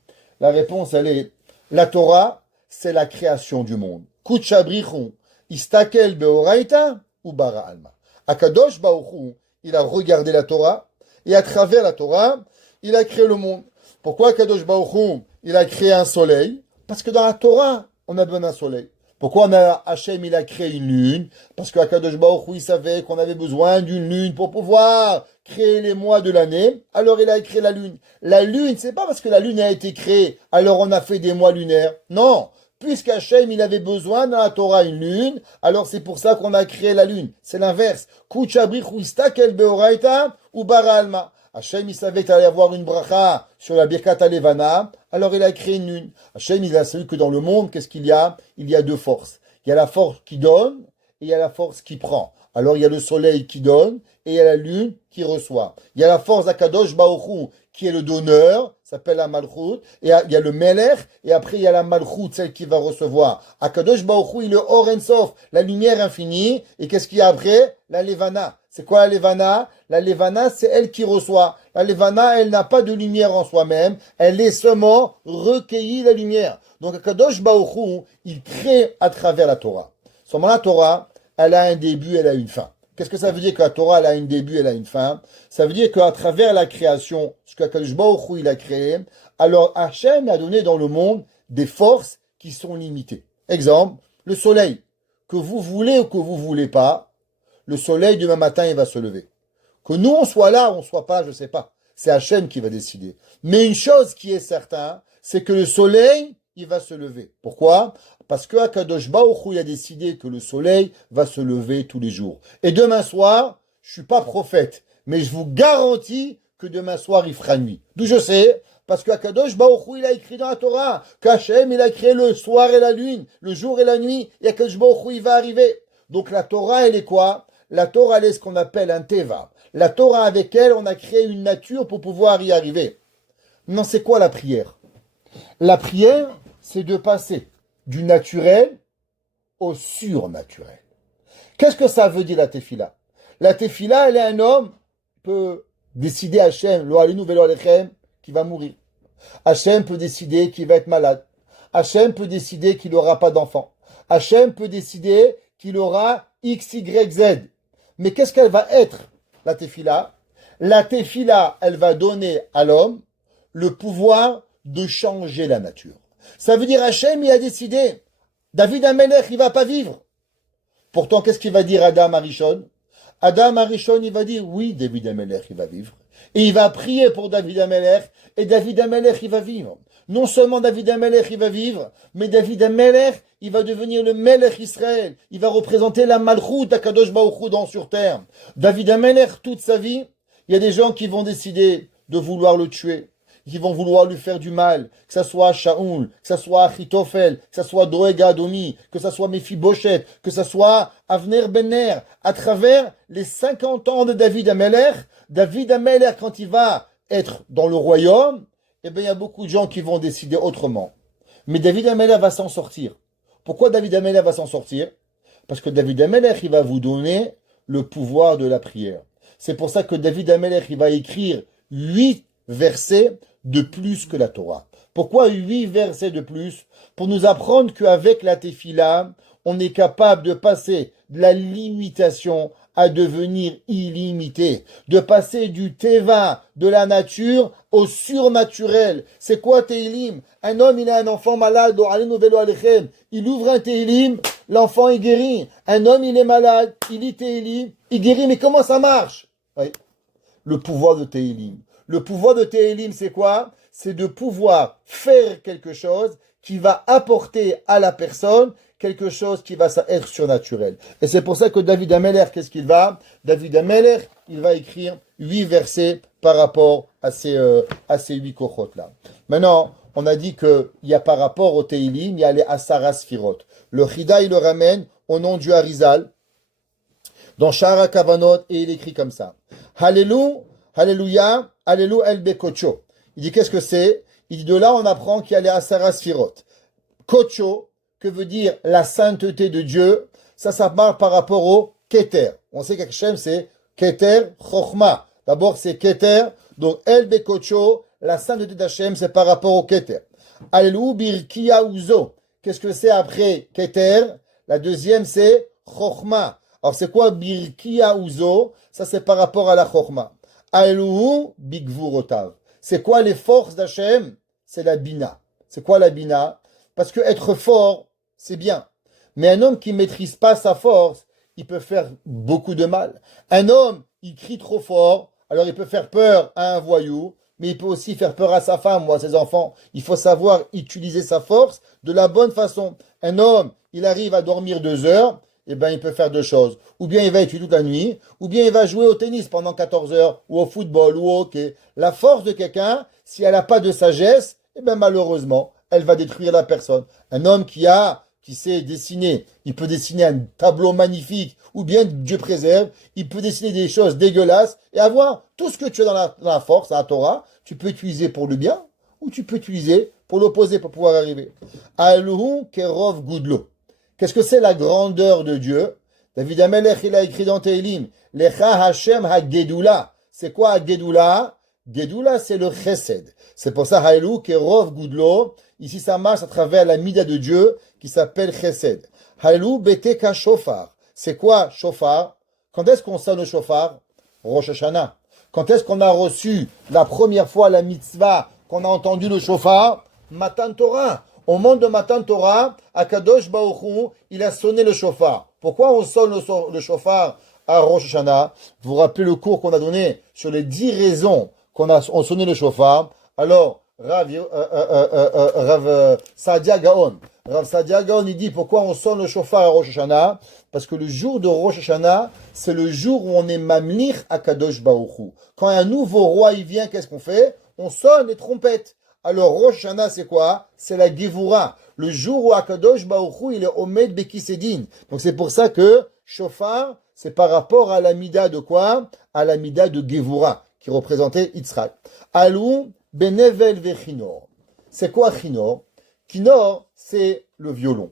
La réponse, elle est, la Torah, c'est la création du monde. Kuchabrichon, Istakel Beoraita ou Bara Alma. Akadosh Baruch il a regardé la Torah, et à travers la Torah, il a créé le monde. Pourquoi Akadosh Baruch il a créé un soleil? Parce que dans la Torah, on a besoin d'un soleil. Pourquoi Hachem, il a créé une lune? Parce que Akadosh Baruch il savait qu'on avait besoin d'une lune pour pouvoir créer les mois de l'année. Alors il a créé la lune. La lune, c'est pas parce que la lune a été créée, alors on a fait des mois lunaires. Non. Puisqu'Hachem, il avait besoin dans la Torah une lune, alors c'est pour ça qu'on a créé la lune. C'est l'inverse. Kuchabrichu istakel beoraita ou bara alma. Hachem, il savait qu'il allait avoir une bracha sur la Birkat Alevana, alors il a créé une lune. Hachem, il a su que dans le monde, qu'est-ce qu'il y a? Il y a deux forces. Il y a la force qui donne et il y a la force qui prend. Alors il y a le soleil qui donne et il y a la lune qui reçoit. Il y a la force d'Akadosh Baruch Hu qui est le donneur, s'appelle la Malchut, et il y a le Melech, et après il y a la Malchut, celle qui va recevoir. Akadosh Baruch Hu, il est le Or En Sof, la lumière infinie, et qu'est-ce qu'il y a après? La Levana. C'est quoi la Levana? La Levana, c'est elle qui reçoit. La Levana, elle n'a pas de lumière en soi-même, elle est seulement recueillie la lumière. Donc Akadosh Baruch Hu, il crée à travers la Torah. Seulement la Torah, elle a un début, elle a une fin. Qu'est-ce que ça veut dire que la Torah, elle a un début, elle a une fin? Ça veut dire qu'à travers la création, ce qu'Akadosh Baruch Hu, il a créé, alors Hachem a donné dans le monde des forces qui sont limitées. Exemple, le soleil. Que vous voulez ou que vous voulez pas, le soleil demain matin, il va se lever. Que nous, on soit là ou on soit pas, je sais pas. C'est Hachem qui va décider. Mais une chose qui est certaine, c'est que le soleil, il va se lever. Pourquoi? Parce que Akadosh Baruch Hu a décidé que le soleil va se lever tous les jours. Et demain soir, je suis pas prophète, mais je vous garantis que demain soir, il fera nuit. D'où je sais? Parce que Akadosh Baruch Hu, il a écrit dans la Torah qu'Hachem, il a créé le soir et la lune, le jour et la nuit, et Akadosh Baruch Hu, il va arriver. Donc la Torah, elle est quoi? La Torah, elle est ce qu'on appelle un teva. La Torah, avec elle, on a créé une nature pour pouvoir y arriver. Non, c'est quoi la prière? La prière, c'est de passer du naturel au surnaturel. Qu'est-ce que ça veut dire la tefila? La tefila, elle est un homme qui peut décider Hachem, lo alinu velo alechem, qui va mourir. Hachem peut décider qu'il va être malade. Hachem peut décider qu'il n'aura pas d'enfant. Hachem peut décider qu'il aura X, Y, Z. Mais qu'est-ce qu'elle va être, la tefila? La tefila, elle va donner à l'homme le pouvoir de changer la nature. Ça veut dire Hachem, il a décidé. David Amelech, il va pas vivre. Pourtant, qu'est-ce qu'il va dire Adam Arishon? Adam Arishon, il va dire, oui, David Amelech, il va vivre. Et il va prier pour David Amelech, et David Amelech, il va vivre. Non seulement David Amelech, il va vivre, mais David Amelech, il va devenir le Melech Israël. Il va représenter la Malchut d'Akadosh Baruch Hu sur terre. David Amelech, toute sa vie, il y a des gens qui vont décider de vouloir le tuer, qui vont vouloir lui faire du mal, que ça soit Shaoul, que ça soit Achitophel, que ça soit Doeg Adomi, que ça soit Mephibosheth, que ça soit Avner Ben-Ner. À travers les 50 ans de David Amelech, quand il va être dans le royaume, eh bien, il y a beaucoup de gens qui vont décider autrement. Mais David Amelech va s'en sortir. Pourquoi David Amelech va s'en sortir? Parce que David Amelech, il va vous donner le pouvoir de la prière. C'est pour ça que David Amelech, il va écrire 8 versets de plus que la Torah. Pourquoi 8 versets de plus? Pour nous apprendre qu'avec la tefila, on est capable de passer de la limitation à devenir illimité, de passer du teva, de la nature, au surnaturel. C'est quoi Teilim? Un homme, il a un enfant malade, il ouvre un Teilim, l'enfant est guéri. Un homme, il est malade, il lit Teilim, il guérit. Mais comment ça marche? Oui. Le pouvoir de Teilim. Le pouvoir de Teilim, c'est quoi? C'est de pouvoir faire quelque chose qui va apporter à la personne quelque chose qui va être surnaturel. Et c'est pour ça que David Amelech, qu'est-ce qu'il va? David Amelech, il va écrire 8 versets par rapport à ces 8 kochot-là. Maintenant, on a dit qu'il y a par rapport au Teilim, il y a les Asara Sfirot. Le Chida, il le ramène au nom du Harizal, dans Shara Kavanot, et il écrit comme ça. Alléluia, Alléluia El Bekocho. Il dit qu'est-ce que c'est? Il dit de là on apprend qu'il y a les Asara Sfirot. Kocho, que veut dire la sainteté de Dieu, ça parle par rapport au Keter. On sait qu'Hachem c'est Keter Chochma. D'abord c'est Keter, donc El Bekocho, la sainteté d'Hachem c'est par rapport au Keter. Alléluia Birkia Uzo. qu'est-ce que c'est après Keter? La deuxième, c'est Chochma. Alors, c'est quoi Birkia Uzo? Ça, c'est par rapport à la Chochma. Aluhu Bigvurotav. C'est quoi les forces d'Hachem? C'est la Bina. C'est quoi la Bina? Parce que être fort, c'est bien. Mais un homme qui ne maîtrise pas sa force, il peut faire beaucoup de mal. Un homme, il crie trop fort, alors il peut faire peur à un voyou, mais il peut aussi faire peur à sa femme ou à ses enfants. Il faut savoir utiliser sa force de la bonne façon. Un homme, il arrive à dormir 2 heures, eh ben, il peut faire deux choses. Ou bien il va étudier toute la nuit, ou bien il va jouer au tennis pendant 14 heures, ou au football, ou au hockey. La force de quelqu'un, si elle n'a pas de sagesse, eh ben, malheureusement, elle va détruire la personne. Un homme qui sait dessiner, il peut dessiner un tableau magnifique, ou bien, Dieu préserve, il peut dessiner des choses dégueulasses, et avoir tout ce que tu as dans la force, dans la Torah, tu peux utiliser pour le bien, ou tu peux utiliser pour l'opposé, pour pouvoir arriver. Aluhu kerov gudlo. Qu'est-ce que c'est la grandeur de Dieu? David Amelech, il a écrit dans Tehillim, Lecha Hashem ha-gedula. C'est quoi ha-gedula? Gedula, c'est le chesed. C'est pour ça, Haïlou, Kerov Gudlo, ici ça marche à travers la mida de Dieu qui s'appelle chesed. Haïlou, Beteka Shofar. C'est quoi shofar? Quand est-ce qu'on sonne le shofar? Rosh Hashanah. Quand est-ce qu'on a reçu la première fois la mitzvah, qu'on a entendu le shofar? Matan Torah. Au monde de Matan Torah, Akadosh Baruch Hu, il a sonné le shofar. Pourquoi on sonne le shofar à Rosh Hashanah? Vous vous rappelez le cours qu'on a donné sur les 10 raisons on sonné le shofar. Alors, Rav Saadia Gaon. Rav Saadia Gaon, il dit pourquoi on sonne le shofar à Rosh Hashanah? Parce que le jour de Rosh Hashanah, c'est le jour où on est mamlich à Kadosh Baruch Hu. Quand un nouveau roi il vient, qu'est-ce qu'on fait? On sonne les trompettes. Alors Rosh Hashanah, c'est quoi? C'est la Gevura. Le jour où Akadosh Baruch Hu, il est Omed Bekisedin. Donc c'est pour ça que shofar, c'est par rapport à la mida de quoi? À la mida de Gevura, qui représentait Yitzhak. Alou benevel vechinor. C'est quoi chinor? Chinor, c'est le violon.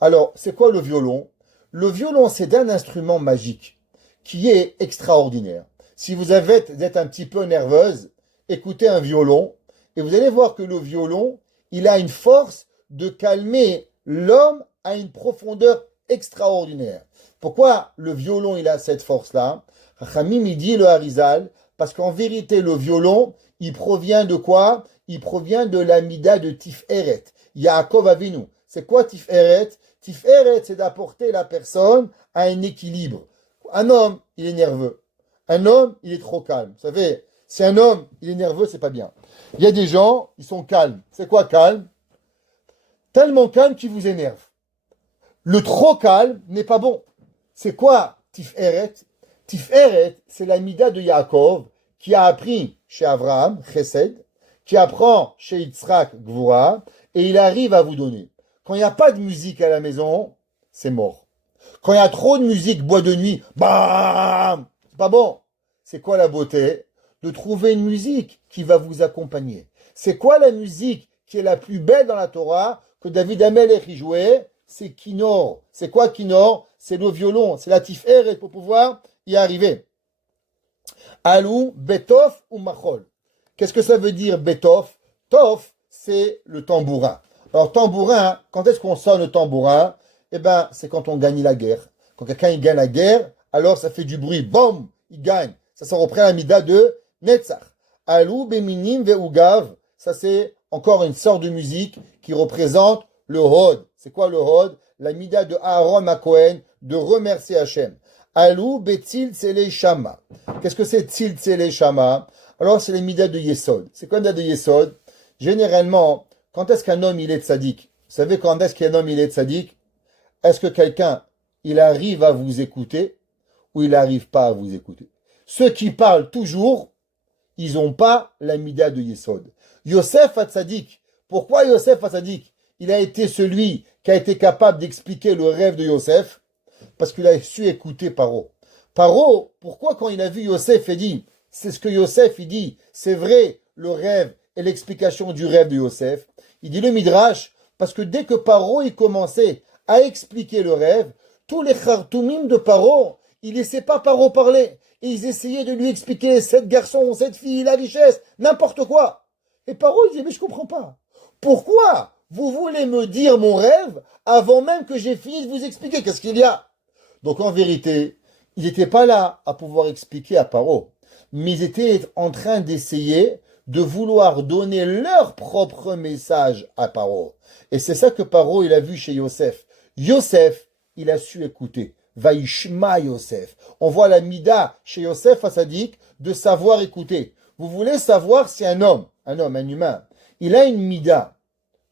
Alors, c'est quoi le violon? Le violon, c'est un instrument magique qui est extraordinaire. Si vous êtes un petit peu nerveuse, écoutez un violon et vous allez voir que le violon, il a une force de calmer l'homme à une profondeur extraordinaire. Pourquoi le violon, il a cette force-là? Rachamim, il dit le Harizal, parce qu'en vérité, le violon, il provient de quoi? Il provient de l'amida de Tiferet. Yaakov Avinu. C'est quoi Tiferet? Tiferet, c'est d'apporter la personne à un équilibre. Un homme, il est nerveux. Un homme, il est trop calme. Vous savez, si un homme, il est nerveux, c'est pas bien. Il y a des gens, ils sont calmes. C'est quoi calme? Tellement calme qu'il vous énerve. Le trop calme n'est pas bon. C'est quoi Tiferet? Tiferet, c'est la mida de Yaakov qui a appris chez Abraham, Chesed, qui apprend chez Yitzhak, Gvura, et il arrive à vous donner. Quand il n'y a pas de musique à la maison, c'est mort. Quand il y a trop de musique, bois de nuit, bam, c'est pas bon. C'est quoi la beauté? De trouver une musique qui va vous accompagner. C'est quoi la musique qui est la plus belle dans la Torah que David Amelech y jouait? C'est Kinor. C'est quoi Kinor? C'est le violon, c'est la tiferet pour pouvoir y arriver. Alou, Betof ou Machol. Qu'est-ce que ça veut dire Betof? Tof, c'est le tambourin. Alors tambourin, quand est-ce qu'on sonne le tambourin? Eh ben, c'est quand on gagne la guerre. Quand quelqu'un il gagne la guerre, alors ça fait du bruit. Boum, il gagne. Ça reprend la mida de Netzach. Alou, Beminim, Veugav. Ça c'est encore une sorte de musique qui représente le Hod. C'est quoi le Hod? La mida de Aaron Makohen, de remercier Hachem. Alou, Betzil, Tzele, Shama. Qu'est-ce que c'est Tzil, Tzele, Shama? Alors, c'est les midas de Yesod. C'est quoi le midas de Yesod? Généralement, quand est-ce qu'un homme, il est tzaddik? Vous savez quand est-ce qu'un homme, il est tzaddik? Est-ce que quelqu'un, il arrive à vous écouter ou il n'arrive pas à vous écouter? Ceux qui parlent toujours, ils n'ont pas la mida de Yesod. Yosef Hatzadik. Pourquoi Yosef Hatzadik? Il a été celui qui a été capable d'expliquer le rêve de Yosef parce qu'il a su écouter Paro. Paro, pourquoi quand il a vu Yosef, il dit, c'est ce que Yosef, il dit, c'est vrai, le rêve et l'explication du rêve de Yosef. Il dit le Midrash, parce que dès que Paro, il commençait à expliquer le rêve, tous les khartoumim de Paro, ils ne laissaient pas Paro parler. Et ils essayaient de lui expliquer, cette garçon, cette fille, la richesse, n'importe quoi. Et Paro, il disait, mais je comprends pas. Pourquoi vous voulez me dire mon rêve avant même que j'ai fini de vous expliquer qu'est-ce qu'il y a. Donc en vérité, ils n'étaient pas là à pouvoir expliquer à Paro, mais ils étaient en train d'essayer de vouloir donner leur propre message à Paro. Et c'est ça que Paro, il a vu chez Yosef. Yosef, il a su écouter. Vaishma Yosef. On voit la mida chez Yosef Assadik de savoir écouter. Vous voulez savoir si un homme, un humain, il a une mida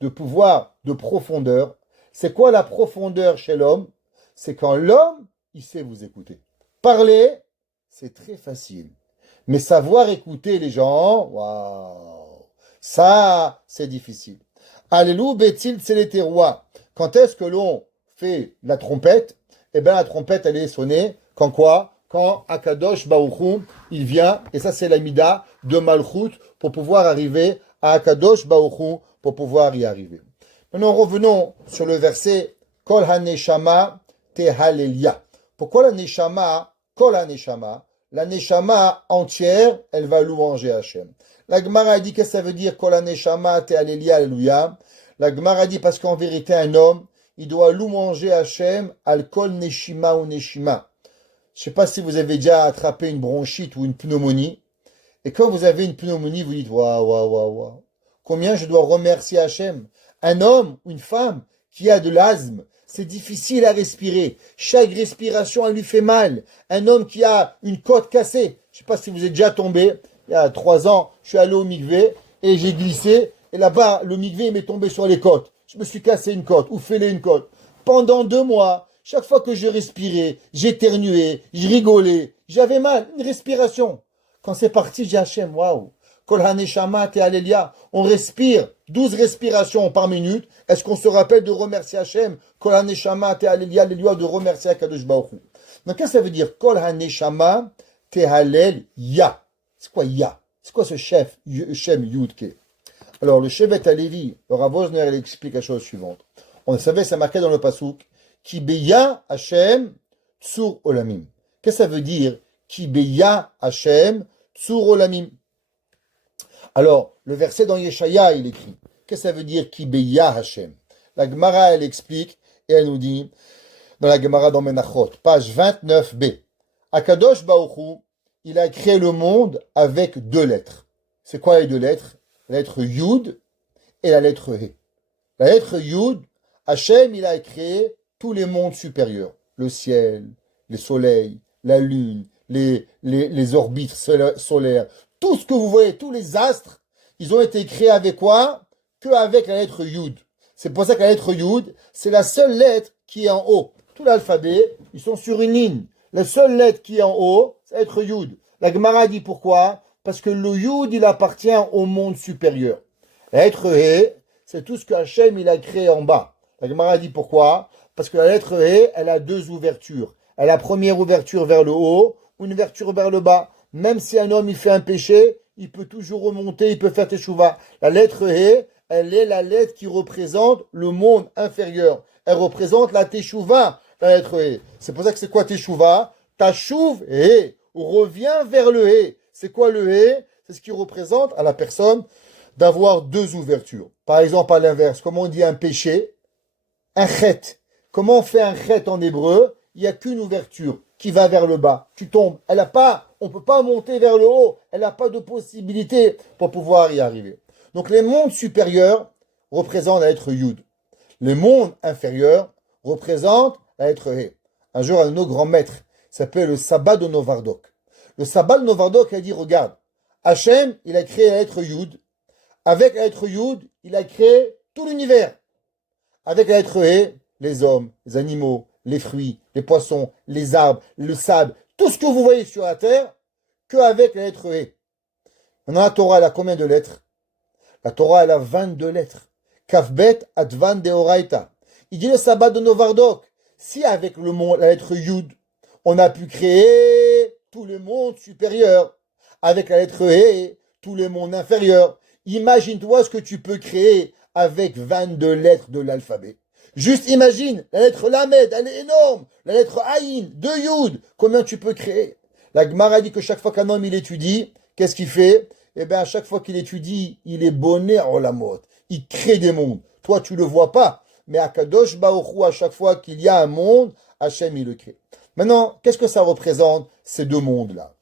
de pouvoir, de profondeur. C'est quoi la profondeur chez l'homme? C'est quand l'homme, il sait vous écouter. Parler, c'est très facile. Mais savoir écouter les gens, waouh, ça, c'est difficile. Alléluia, Betil, c'est rois. Quand est-ce que l'on fait la trompette? Eh bien, la trompette, elle est sonnée. Quand quoi? Quand Akadosh Baruch il vient, et ça, c'est la mida de Malchut, pour pouvoir arriver à Akadosh Baruch Hu, pour pouvoir y arriver. Maintenant, revenons sur le verset Kol HaNeshama Tehalelia. Pourquoi la Neshama, Kol HaNeshama? La Neshama entière, elle va louanger Hachem. La Gemara dit qu'est-ce que ça veut dire Kol HaNeshama Tehalelia, alléluia. La Gemara dit parce qu'en vérité, un homme, il doit louanger Hachem al Kol Neshima ou Neshima. Je ne sais pas si vous avez déjà attrapé une bronchite ou une pneumonie. Et quand vous avez une pneumonie, vous dites waouh, waouh, waouh, waouh. Combien je dois remercier Hachem? Un homme ou une femme qui a de l'asthme, c'est difficile à respirer. Chaque respiration, elle lui fait mal. Un homme qui a une côte cassée, je ne sais pas si vous êtes déjà tombé, il y a 3 ans, je suis allé au mikvé et j'ai glissé. Et là-bas, le mikvé m'est tombé sur les côtes. Je me suis cassé une côte ou fêlé une côte. Pendant 2 mois, chaque fois que je respirais, j'éternuais, je rigolais, j'avais mal, une respiration. Quand c'est parti, j'ai Hachem, waouh. Kol HaNeshama Tehalelia. On respire 12 respirations par minute. Est-ce qu'on se rappelle de remercier Hachem? Kol HaNeshama Tehalelia, de remercier Akadosh Baruch Hu. Donc, qu'est-ce que ça veut dire? Kol HaNeshama Tehalelia. C'est quoi Ya? C'est quoi ce chef, Shem Yudke? Alors, le Shevet HaLevi, le Rav Wosner, il explique la chose suivante. On savait, c'est marqué dans le Pasuk, Ki beya Hachem tsur olamim. Qu'est-ce que ça veut dire? Ki beya Hachem tsur olamim. Alors, le verset dans Yeshaya, il écrit. Qu'est-ce que ça veut dire Ki beya Hachem? La Gemara, elle explique, et elle nous dit, dans la Gemara dans Menachot, page 29b, Akadosh Baruch Hu, il a créé le monde avec 2 lettres. C'est quoi les 2 lettres? La lettre Yud et la lettre He. La lettre Yud, Hachem, il a créé tous les mondes supérieurs. Le ciel, les soleils, la lune, les orbites solaires. Tout ce que vous voyez, tous les astres, ils ont été créés avec quoi? Que avec la lettre Yud. C'est pour ça que la lettre Yud, c'est la seule lettre qui est en haut. Tout l'alphabet, ils sont sur une ligne. La seule lettre qui est en haut, c'est la lettre Yud. La Gemara dit pourquoi? Parce que le Yud, il appartient au monde supérieur. La lettre He, c'est tout ce que Hachem, il a créé en bas. La Gemara dit pourquoi? Parce que la lettre He, elle a 2 ouvertures. Elle a la première ouverture vers le haut ou une ouverture vers le bas. Même si un homme, il fait un péché, il peut toujours remonter, il peut faire teshuva. La lettre He, elle est la lettre qui représente le monde inférieur. Elle représente la teshuva, la lettre He. C'est pour ça que c'est quoi teshuva? Tashuv He. Revient vers le He. C'est quoi le He? C'est ce qui représente à la personne d'avoir 2 ouvertures. Par exemple, à l'inverse, comment on dit un péché? Un chet. Comment on fait un chet en hébreu? Il n'y a qu'une ouverture qui va vers le bas. Tu tombes. On ne peut pas monter vers le haut. Elle n'a pas de possibilité pour pouvoir y arriver. Donc les mondes supérieurs représentent la lettre Yud. Les mondes inférieurs représentent la lettre He. Un jour, un de nos grands maîtres s'appelle le Sabbat de Novardok. Le Sabbat de Novardok a dit, regarde, Hachem, il a créé la lettre Yud. Avec la lettre Yud, il a créé tout l'univers. Avec la lettre He, les hommes, les animaux, les fruits, les poissons, les arbres, le sable, tout ce que vous voyez sur la terre, qu'avec la lettre He. Maintenant, la Torah, elle a combien de lettres? La Torah, elle a 22 lettres. Kafbet Advan Deoraita. Il dit le Sabbat de Novardok. Si avec la lettre Yud, on a pu créer tout le monde supérieur, avec la lettre He, tout le monde inférieur, imagine-toi ce que tu peux créer avec 22 lettres de l'alphabet. Juste imagine, la lettre Lamed, elle est énorme. La lettre Aïn, de Yud, combien tu peux créer? La Gemara dit que chaque fois qu'un homme il étudie, qu'est-ce qu'il fait? Eh bien, à chaque fois qu'il étudie, il est bonnet en la mode. il crée des mondes. Toi, tu le vois pas. Mais Akadosh Baruch Hu, à chaque fois qu'il y a un monde, Hachem, il le crée. Maintenant, qu'est-ce que ça représente, ces deux mondes-là?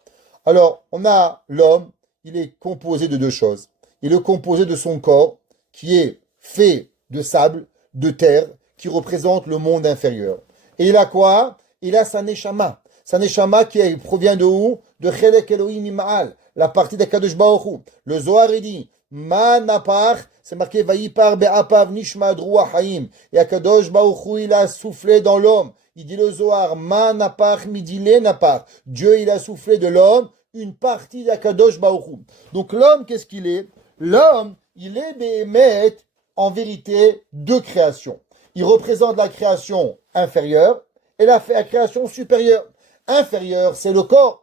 Alors, on a l'homme, il est composé de deux choses. Il est composé de son corps, qui est fait de sable, de terre, qui représente le monde inférieur. Et il a quoi? Il a sa neshama. Sa neshama qui provient de où? De Chelek Elohim Ima'al, la partie d'Akadosh Baruch Hu. Le Zohar, il dit, Ma napar, c'est marqué Vayipar be'apav nishma drua haim. Et Akadosh Baruch Hu, il a soufflé dans l'homme. Il dit le Zohar, Ma napar midile napar. Dieu, il a soufflé de l'homme une partie d'Akadosh Baruch Hu. Donc l'homme, qu'est-ce qu'il est? L'homme, il est Béhémet, en vérité, deux créations. Il représente la création inférieure et la création supérieure. Inférieure, c'est le corps.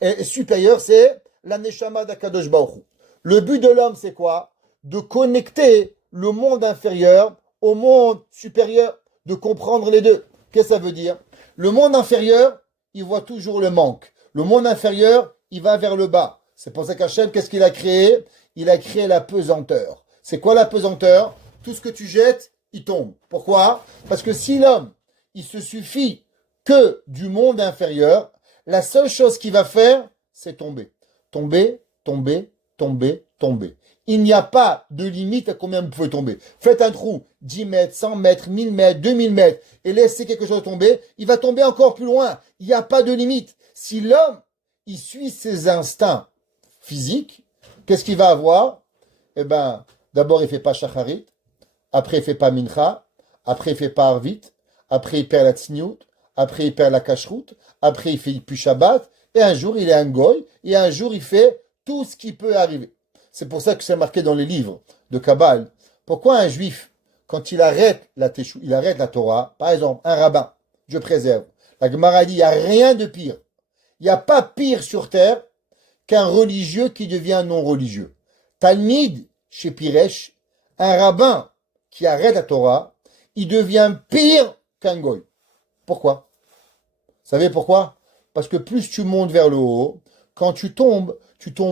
Et supérieur, c'est la Neshama d'Akadosh Baruch Hu. Le but de l'homme, c'est quoi? De connecter le monde inférieur au monde supérieur, de comprendre les deux. Qu'est-ce que ça veut dire? Le monde inférieur, il voit toujours le manque. Le monde inférieur, il va vers le bas. C'est pour ça qu'Hachem, qu'est-ce qu'il a créé? Il a créé la pesanteur. C'est quoi la pesanteur? Tout ce que tu jettes, il tombe. Pourquoi? Parce que si l'homme, il se suffit que du monde inférieur, la seule chose qu'il va faire, c'est tomber. Tomber, tomber, tomber, tomber. Il n'y a pas de limite à combien vous pouvez tomber. Faites un trou, 10 mètres, 100 mètres, 1000 mètres, 2000 mètres, et laissez quelque chose tomber, il va tomber encore plus loin. Il n'y a pas de limite. Si l'homme, il suit ses instincts physiques, qu'est-ce qu'il va avoir? Eh bien, d'abord, il ne fait pas shacharit, après, il ne fait pas mincha, après, il ne fait pas arvit, après, il perd la tsniout, après, il perd la kashrut, après, il fait plus Shabbat, et un jour, il est un goy, et un jour, il fait tout ce qui peut arriver. C'est pour ça que c'est marqué dans les livres de Kabbal. Pourquoi un juif, quand il arrête la Torah, par exemple, un rabbin, Dieu préserve, la Gemara dit, il n'y a rien de pire. Il n'y a pas pire sur terre qu'un religieux qui devient non religieux. Talmid, chez Piresh, un rabbin qui arrête la Torah, il devient pire qu'un goy. Pourquoi? Vous savez pourquoi? Parce que plus tu montes vers le haut, quand tu tombes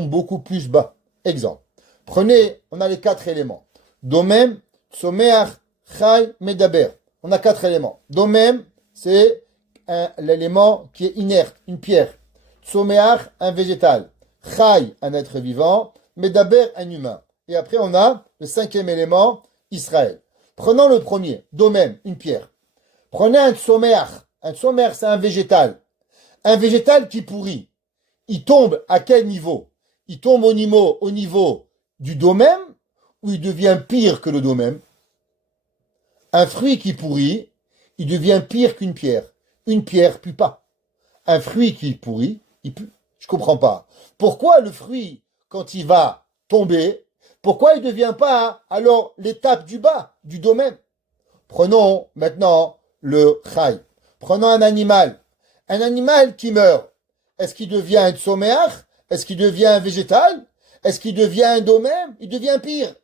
beaucoup plus bas. Exemple. Prenez, on a les 4 éléments. Domem, Tsomeach, Chai, Medaber. On a 4 éléments. Domem, c'est l'élément qui est inerte, une pierre. Tsomeach, un végétal. Chai, un être vivant. Medaber, un humain. Et après, on a le 5e élément, Israël. Prenons le premier, Domem, une pierre. Prenez un Tsomeach. Un Tsomeach, c'est un végétal. Un végétal qui pourrit. Il tombe à quel niveau? Il tombe au niveau du domème ou il devient pire que le domème? Un fruit qui pourrit, il devient pire qu'une pierre. Une pierre pue pas. Un fruit qui pourrit, il pue. Je comprends pas. Pourquoi le fruit, quand il va tomber, pourquoi il ne devient pas alors l'étape du bas, du domème? Prenons maintenant le chai. Prenons un animal. Un animal qui meurt. Est-ce qu'il devient un tsoméach? Est-ce qu'il devient un végétal? Est-ce qu'il devient un domème? Il devient pire.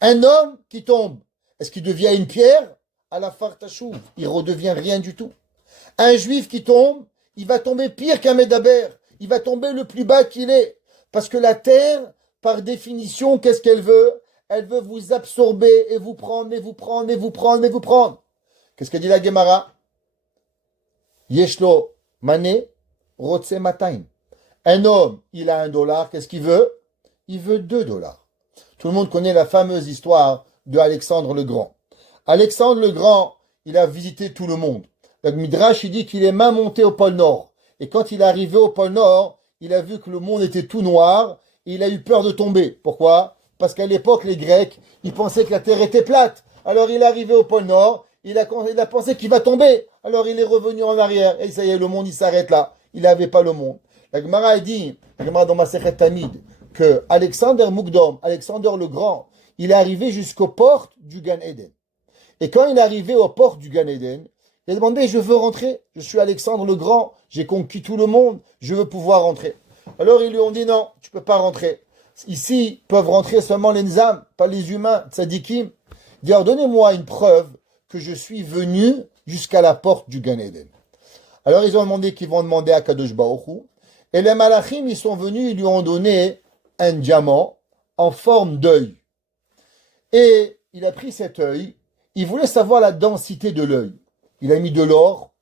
Un homme qui tombe. Est-ce qu'il devient une pierre? À la fartachouv. Il redevient rien du tout. Un juif qui tombe, il va tomber pire qu'un médaber. Il va tomber le plus bas qu'il est. Parce que la terre, par définition, qu'est-ce qu'elle veut? Elle veut vous absorber et vous prendre, et vous prendre, et vous prendre, et vous prendre. Qu'est-ce que dit la Gemara? Yeshlo mané, rotse mataim. Un homme, il a $1, qu'est-ce qu'il veut? Il veut $2. Tout le monde connaît la fameuse histoire de Alexandre le Grand. Alexandre le Grand, il a visité tout le monde. Le Midrash, il dit qu'il est même monté au pôle Nord. Et quand il est arrivé au pôle Nord, il a vu que le monde était tout noir et il a eu peur de tomber. Pourquoi? Parce qu'à l'époque, les Grecs, ils pensaient que la Terre était plate. Alors il est arrivé au pôle Nord, il a pensé qu'il va tomber. Alors il est revenu en arrière. Et ça y est, le monde, il s'arrête là. Il n'avait pas le monde. La Gemara dit, la Gemara dans Masechet Tamid, que Alexandre Mukdom, Alexandre le Grand, il est arrivé jusqu'aux portes du Gan Eden. Et quand il est arrivé aux portes du Gan Eden, il a demandé, je veux rentrer, je suis Alexandre le Grand, j'ai conquis tout le monde, je veux pouvoir rentrer. Alors ils lui ont dit, non, tu ne peux pas rentrer. Ici, peuvent rentrer seulement les Nzam, pas les humains, tzadikim. Il dit, alors donnez-moi une preuve que je suis venu jusqu'à la porte du Gan Eden. Alors ils ont demandé qu'ils vont demander à Kadosh Baruch Hu. Et les malachim, ils sont venus, ils lui ont donné un diamant en forme d'œil. Et il a pris cet œil, il voulait savoir la densité de l'œil. Il a mis de l'or,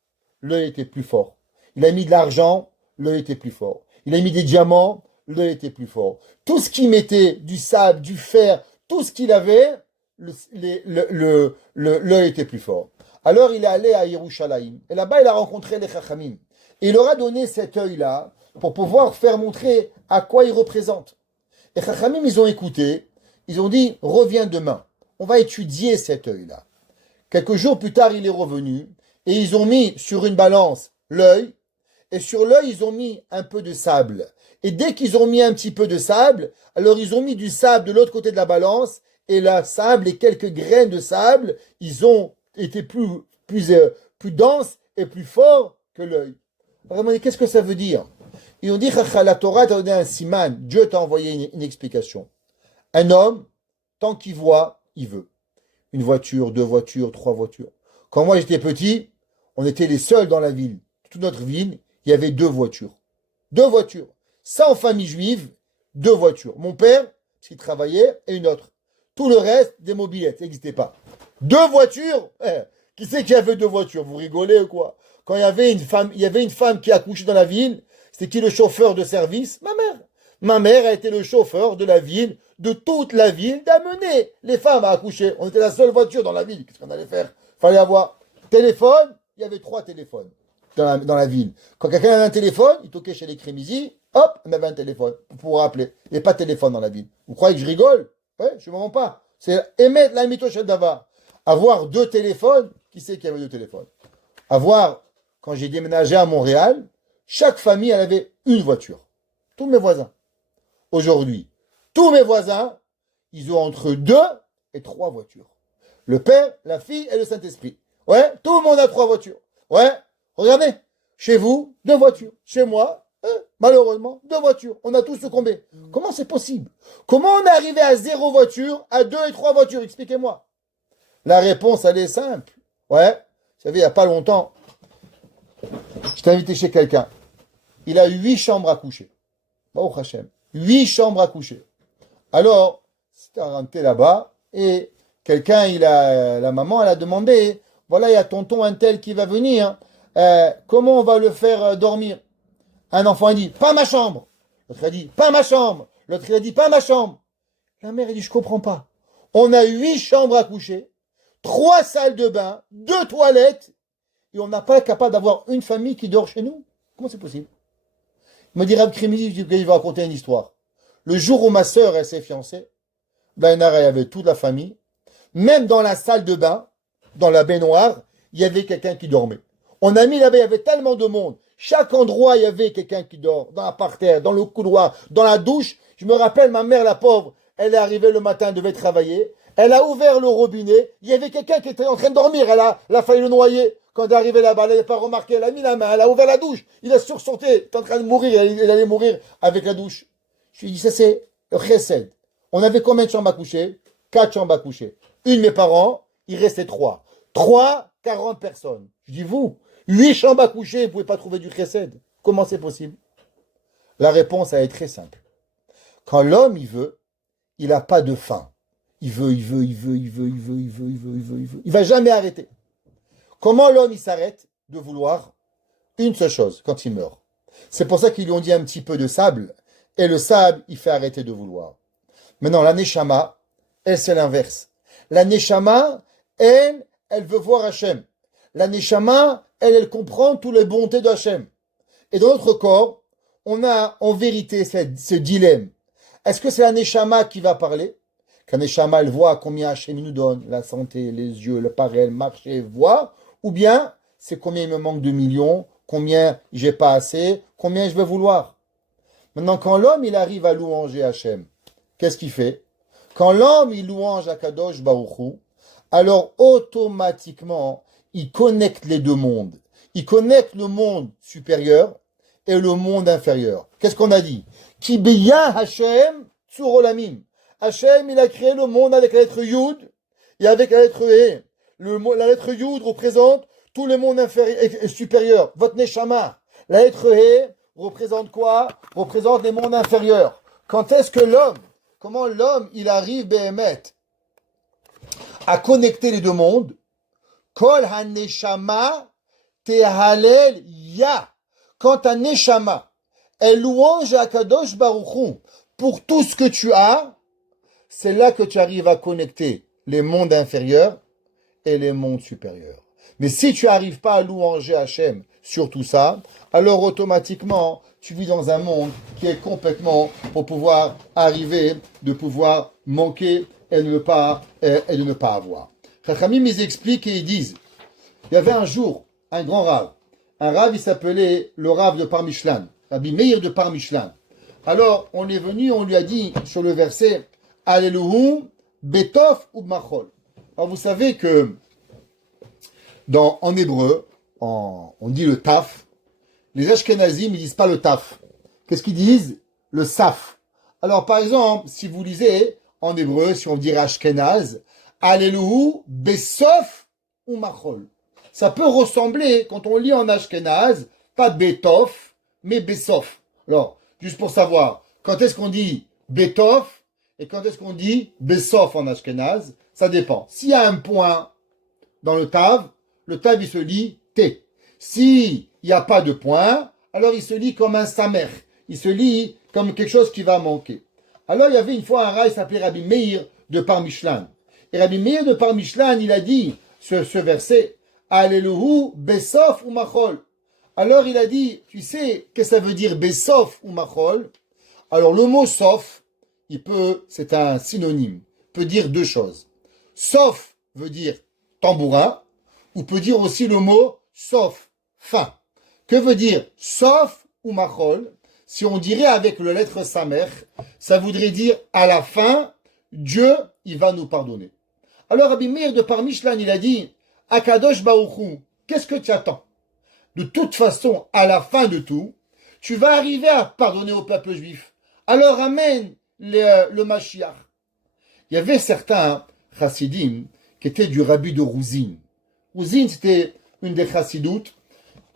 l'œil était plus fort. Il a mis de l'argent, l'œil était plus fort. Il a mis des diamants, l'œil était plus fort. Tout ce qu'il mettait, du sable, du fer, tout ce qu'il avait, l'œil était plus fort. Alors il est allé à Yerushalayim. Et là-bas, il a rencontré les Chachamim. Et il leur a donné cet œil-là pour pouvoir faire montrer à quoi il représente. Et Chachamim, ils ont écouté. Ils ont dit, reviens demain. On va étudier cet œil-là. Quelques jours plus tard, il est revenu. Et ils ont mis sur une balance l'œil. Et sur l'œil, ils ont mis un peu de sable. Et dès qu'ils ont mis un petit peu de sable, alors ils ont mis du sable de l'autre côté de la balance. Et le sable, et quelques graines de sable, ils ont été plus denses et plus forts que l'œil. Vraiment, qu'est-ce que ça veut dire? Ils ont dit, la Torah t'a donné un siman. Dieu t'a envoyé une explication. Un homme, tant qu'il voit, il veut. Une voiture, 2 voitures, 3 voitures. Quand moi j'étais petit, on était les seuls dans la ville. Toute notre ville, il y avait 2 voitures. 2 voitures. Ça en famille juive, 2 voitures. Mon père, qui travaillait, et une autre. Tout le reste, des mobilettes, ça n'existait pas. 2 voitures? Qui c'est qui avait 2 voitures? Vous rigolez ou quoi? Quand il y avait une femme qui accouchait dans la ville, c'était qui le chauffeur de service? Ma mère. Ma mère a été le chauffeur de la ville, de toute la ville, d'amener les femmes à accoucher. On était la seule voiture dans la ville. Qu'est-ce qu'on allait faire? Il fallait avoir téléphone. Il y avait 3 téléphones dans la ville. Quand quelqu'un avait un téléphone, il toquait chez les Crémizy, hop, on avait un téléphone pour appeler. Il n'y avait pas de téléphone dans la ville. Vous croyez que je rigole? Ouais, je ne me mens pas. C'est émettre la mytho chez Dava. Avoir 2 téléphones, qui sait qu'il y avait 2 téléphones? Quand j'ai déménagé à Montréal, chaque famille, elle avait une voiture. Tous mes voisins. Aujourd'hui, tous mes voisins, ils ont entre 2 et 3 voitures. Le père, la fille et le Saint-Esprit. Ouais, tout le monde a 3 voitures. Ouais, regardez, chez vous, 2 voitures. Chez moi, malheureusement, 2 voitures. On a tous succombé. Comment c'est possible? Comment on est arrivé à 0 voiture, à 2 et 3 voitures? Expliquez-moi. La réponse, elle est simple. Ouais, vous savez, il n'y a pas longtemps, je t'ai invité chez quelqu'un. Il a 8 chambres à coucher. Baruch Hashem. 8 chambres à coucher. Alors, c'était rentré là-bas, et la maman, elle a demandé, voilà, il y a tonton un tel qui va venir, comment on va le faire dormir? Un enfant a dit, pas ma chambre. L'autre a dit, pas ma chambre. L'autre il a dit, pas ma chambre. La mère a dit, je comprends pas. On a 8 chambres à coucher, 3 salles de bain, 2 toilettes, et on n'a pas capable d'avoir une famille qui dort chez nous. Comment c'est possible? Il me dit, Rab Krimizi, il va raconter une histoire. Le jour où ma sœur, elle s'est fiancée, ben, il y avait toute la famille. Même dans la salle de bain, dans la baignoire, il y avait quelqu'un qui dormait. On a mis là-bas, il y avait tellement de monde. Chaque endroit, il y avait quelqu'un qui dort. Dans la parterre, dans le couloir, dans la douche. Je me rappelle, ma mère, la pauvre, elle est arrivée le matin, elle devait travailler. Elle a ouvert le robinet. Il y avait quelqu'un qui était en train de dormir. Elle a failli le noyer. Quand elle est arrivée là-bas, elle n'avait pas remarqué. Elle a mis la main, elle a ouvert la douche. Il a sursauté. Il est en train de mourir. Il allait mourir avec la douche. Je lui ai dit, ça c'est le chesed. On avait combien de chambres à coucher? 4 chambres à coucher. Une de mes parents, il restait 3. 3, 40 personnes. Je dis, vous, 8 chambres à coucher, vous ne pouvez pas trouver du chesed. Comment c'est possible? La réponse, elle est très simple. Quand l'homme, il veut, il n'a pas de faim. Il veut. Il va jamais arrêter. Comment l'homme, il s'arrête de vouloir? Une seule chose, quand il meurt. C'est pour ça qu'ils lui ont dit un petit peu de sable. Et le sable, il fait arrêter de vouloir. Maintenant, la Neshama, elle, c'est l'inverse. La Neshama, elle veut voir Hachem. La Neshama, elle comprend toutes les bontés d'Hachem. Et dans notre corps, on a en vérité ce dilemme. Est-ce que c'est la Neshama qui va parler? La Neshama, elle voit combien Hachem nous donne, la santé, les yeux, le parel, marcher, voir. Ou bien, c'est combien il me manque de millions, combien j'ai pas assez, combien je vais vouloir. Maintenant, quand l'homme, il arrive à louanger Hachem, qu'est-ce qu'il fait? Quand l'homme, il louange Akadosh Baruch Hu, alors automatiquement, il connecte les 2 mondes. Il connecte le monde supérieur et le monde inférieur. Qu'est-ce qu'on a dit? Ki beya Hachem tsurolamim. Hachem, il a créé le monde avec la lettre Yud et avec la lettre He. La lettre Yud représente tous les mondes supérieurs. Votre Neshama. La lettre He représente quoi? Représente les mondes inférieurs. Quand est-ce que l'homme, comment l'homme, il arrive, Behemet, à connecter les deux mondes. Kol ha-neshama tehalel ya. Quand ta neshama, elle louange à Kadosh Baruch Hu pour tout ce que tu as, c'est là que tu arrives à connecter les mondes inférieurs et les mondes supérieurs. Mais si tu n'arrives pas à louanger Hachem sur tout ça, alors automatiquement, tu vis dans un monde qui est complètement pour pouvoir arriver, de pouvoir manquer et de ne pas avoir. Chachamim, ils expliquent et ils disent, il y avait un jour un grand rave. Un rave, il s'appelait le rave de Parmishlan, Rabbi Meir de Parmishlan. Alors, on est venu, on lui a dit sur le verset, Alléluia, Betof ou Machol. Alors, vous savez que en hébreu, on dit le taf. Les Ashkenazim, ils disent pas le taf. Qu'est-ce qu'ils disent? Le saf. Alors, par exemple, si vous lisez en hébreu, si on dirait Ashkenaz, Alléluia, Besof ou Machol. Ça peut ressembler, quand on lit en Ashkenaz, pas Betof, mais Besof. Alors, juste pour savoir, quand est-ce qu'on dit Betof et quand est-ce qu'on dit Besof en Ashkenaz, ça dépend. S'il y a un point dans le tav, il se lit T. S'il n'y a pas de point, alors il se lit comme un samer. Il se lit comme quelque chose qui va manquer. Alors il y avait une fois un raï qui s'appelait Rabbi Meir de Parmishlan. Et Rabbi Meir de Parmishlan, il a dit ce verset, Alléluia, Besof ou Machol. Alors il a dit, tu sais, qu'est-ce que ça veut dire Besof ou Machol? Alors le mot Sof, c'est un synonyme, peut dire deux choses. Sof veut dire tambourin, ou peut dire aussi le mot Sof, fin. Que veut dire Sof ou Machol? Si on dirait avec la lettre Samer, ça voudrait dire à la fin, Dieu, il va nous pardonner. Alors Rabbi Meir de Parmishlan, il a dit, Akadosh Baruch Hu, qu'est-ce que tu attends? De toute façon, à la fin de tout, tu vas arriver à pardonner au peuple juif. Alors amène le Mashiach. Il y avait certains chassidim qui étaient du rabbi de Rouzine. Rouzine, c'était une des chassidoutes